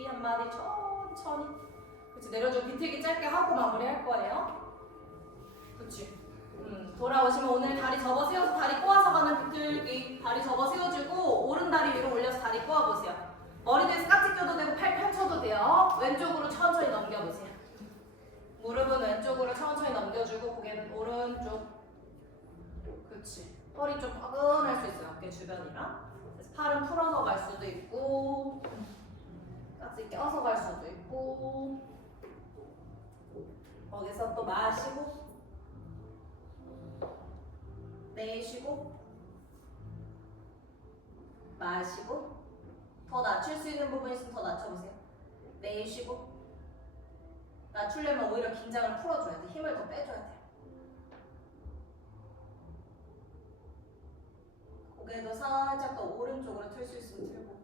천천히 그렇지. 내려주고 비틀기 짧게 하고 마무리할 거예요. 그렇지. 돌아오시면 오늘 다리 접어 세워서 다리 꼬아서 가는 비틀기. 다리 접어 세워주고 오른 다리 위로 올려서 다리 꼬아보세요. 머리 뒤에서 깍지 껴도 되고 팔 펼쳐도 돼요. 왼쪽으로 천천히 넘겨보세요. 무릎은 왼쪽으로 천천히 넘겨주고 고개는 오른쪽. 그렇지. 허리 좀 뻐근할 수 있어요. 어깨 주변이랑. 그래서 팔은 풀어서 갈 수도 있고 깍지 껴서 갈 수도 있고 거기서 또 마시고, 내쉬고, 마시고 더 낮출 수 있는 부분 있으면 더 낮춰보세요. 내쉬고 낮추려면 오히려 긴장을 풀어줘야 돼. 힘을 더 빼줘야 돼. 고개도 살짝 더 오른쪽으로 틀 수 있으면 틀고.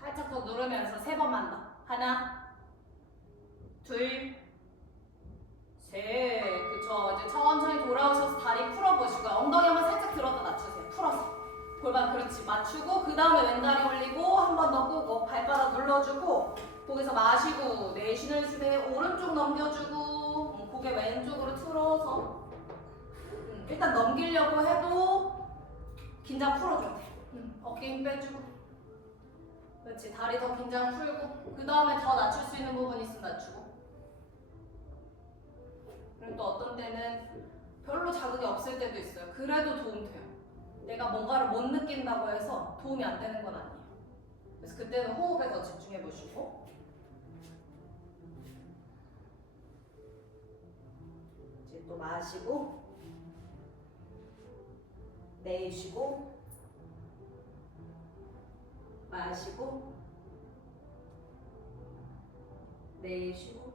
살짝 더 누르면서 3번만 더. 하나, 둘, 셋. 그쵸. 이제 천천히 돌아오셔서 다리 풀어보시고 엉덩이 한번 살짝 들었다 낮추세요. 풀어서. 골반 그렇지. 맞추고 그 다음에 왼다리 올리고 한 번 더 끄고 발바닥 눌러주고 거기서 마시고 내쉬는 숨에 오른쪽 넘겨주고 고개 왼쪽으로 틀어서 일단 넘기려고 해도 긴장 풀어줘야 돼. 어깨 힘 빼주고 그렇지. 다리 더 긴장 풀고 그 다음에 더 낮출 수 있는 부분 있으면 낮추고 그리고 또 어떤 때는 별로 자극이 없을 때도 있어요. 그래도 도움 돼요. 내가 뭔가를 못 느낀다고 해서 도움이 안 되는 건 아니에요. 그래서 그때는 호흡에 더 집중해 보시고 이제 또 마시고 내쉬고 마시고 내쉬고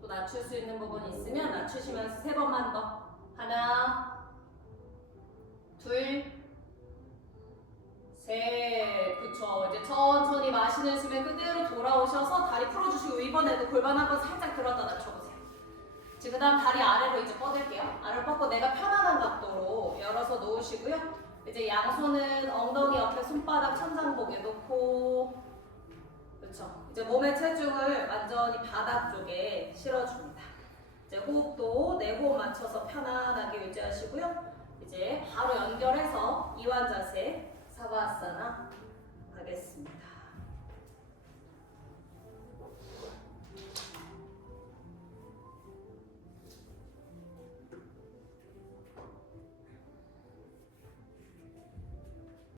또 낮출 수 있는 부분이 있으면 낮추시면서 3번만 더. 하나, 둘, 셋. 그쵸. 이제 천천히 마시는 숨에 그대로 돌아오셔서 다리 풀어주시고 이번에도 골반 한번 살짝 들었다 낮춰보세요. 그 다음 다리 아래로 이제 뻗을게요. 아래로 뻗고 내가 편안한 각도로 열어서 놓으시고요. 이제 양손은 엉덩이 옆에 손바닥 천장복에 놓고 그쵸. 이제 몸의 체중을 완전히 바닥 쪽에 실어줍니다. 이제 호흡도 내 호흡 맞춰서 편안하게 유지하시고요. 이제 바로 연결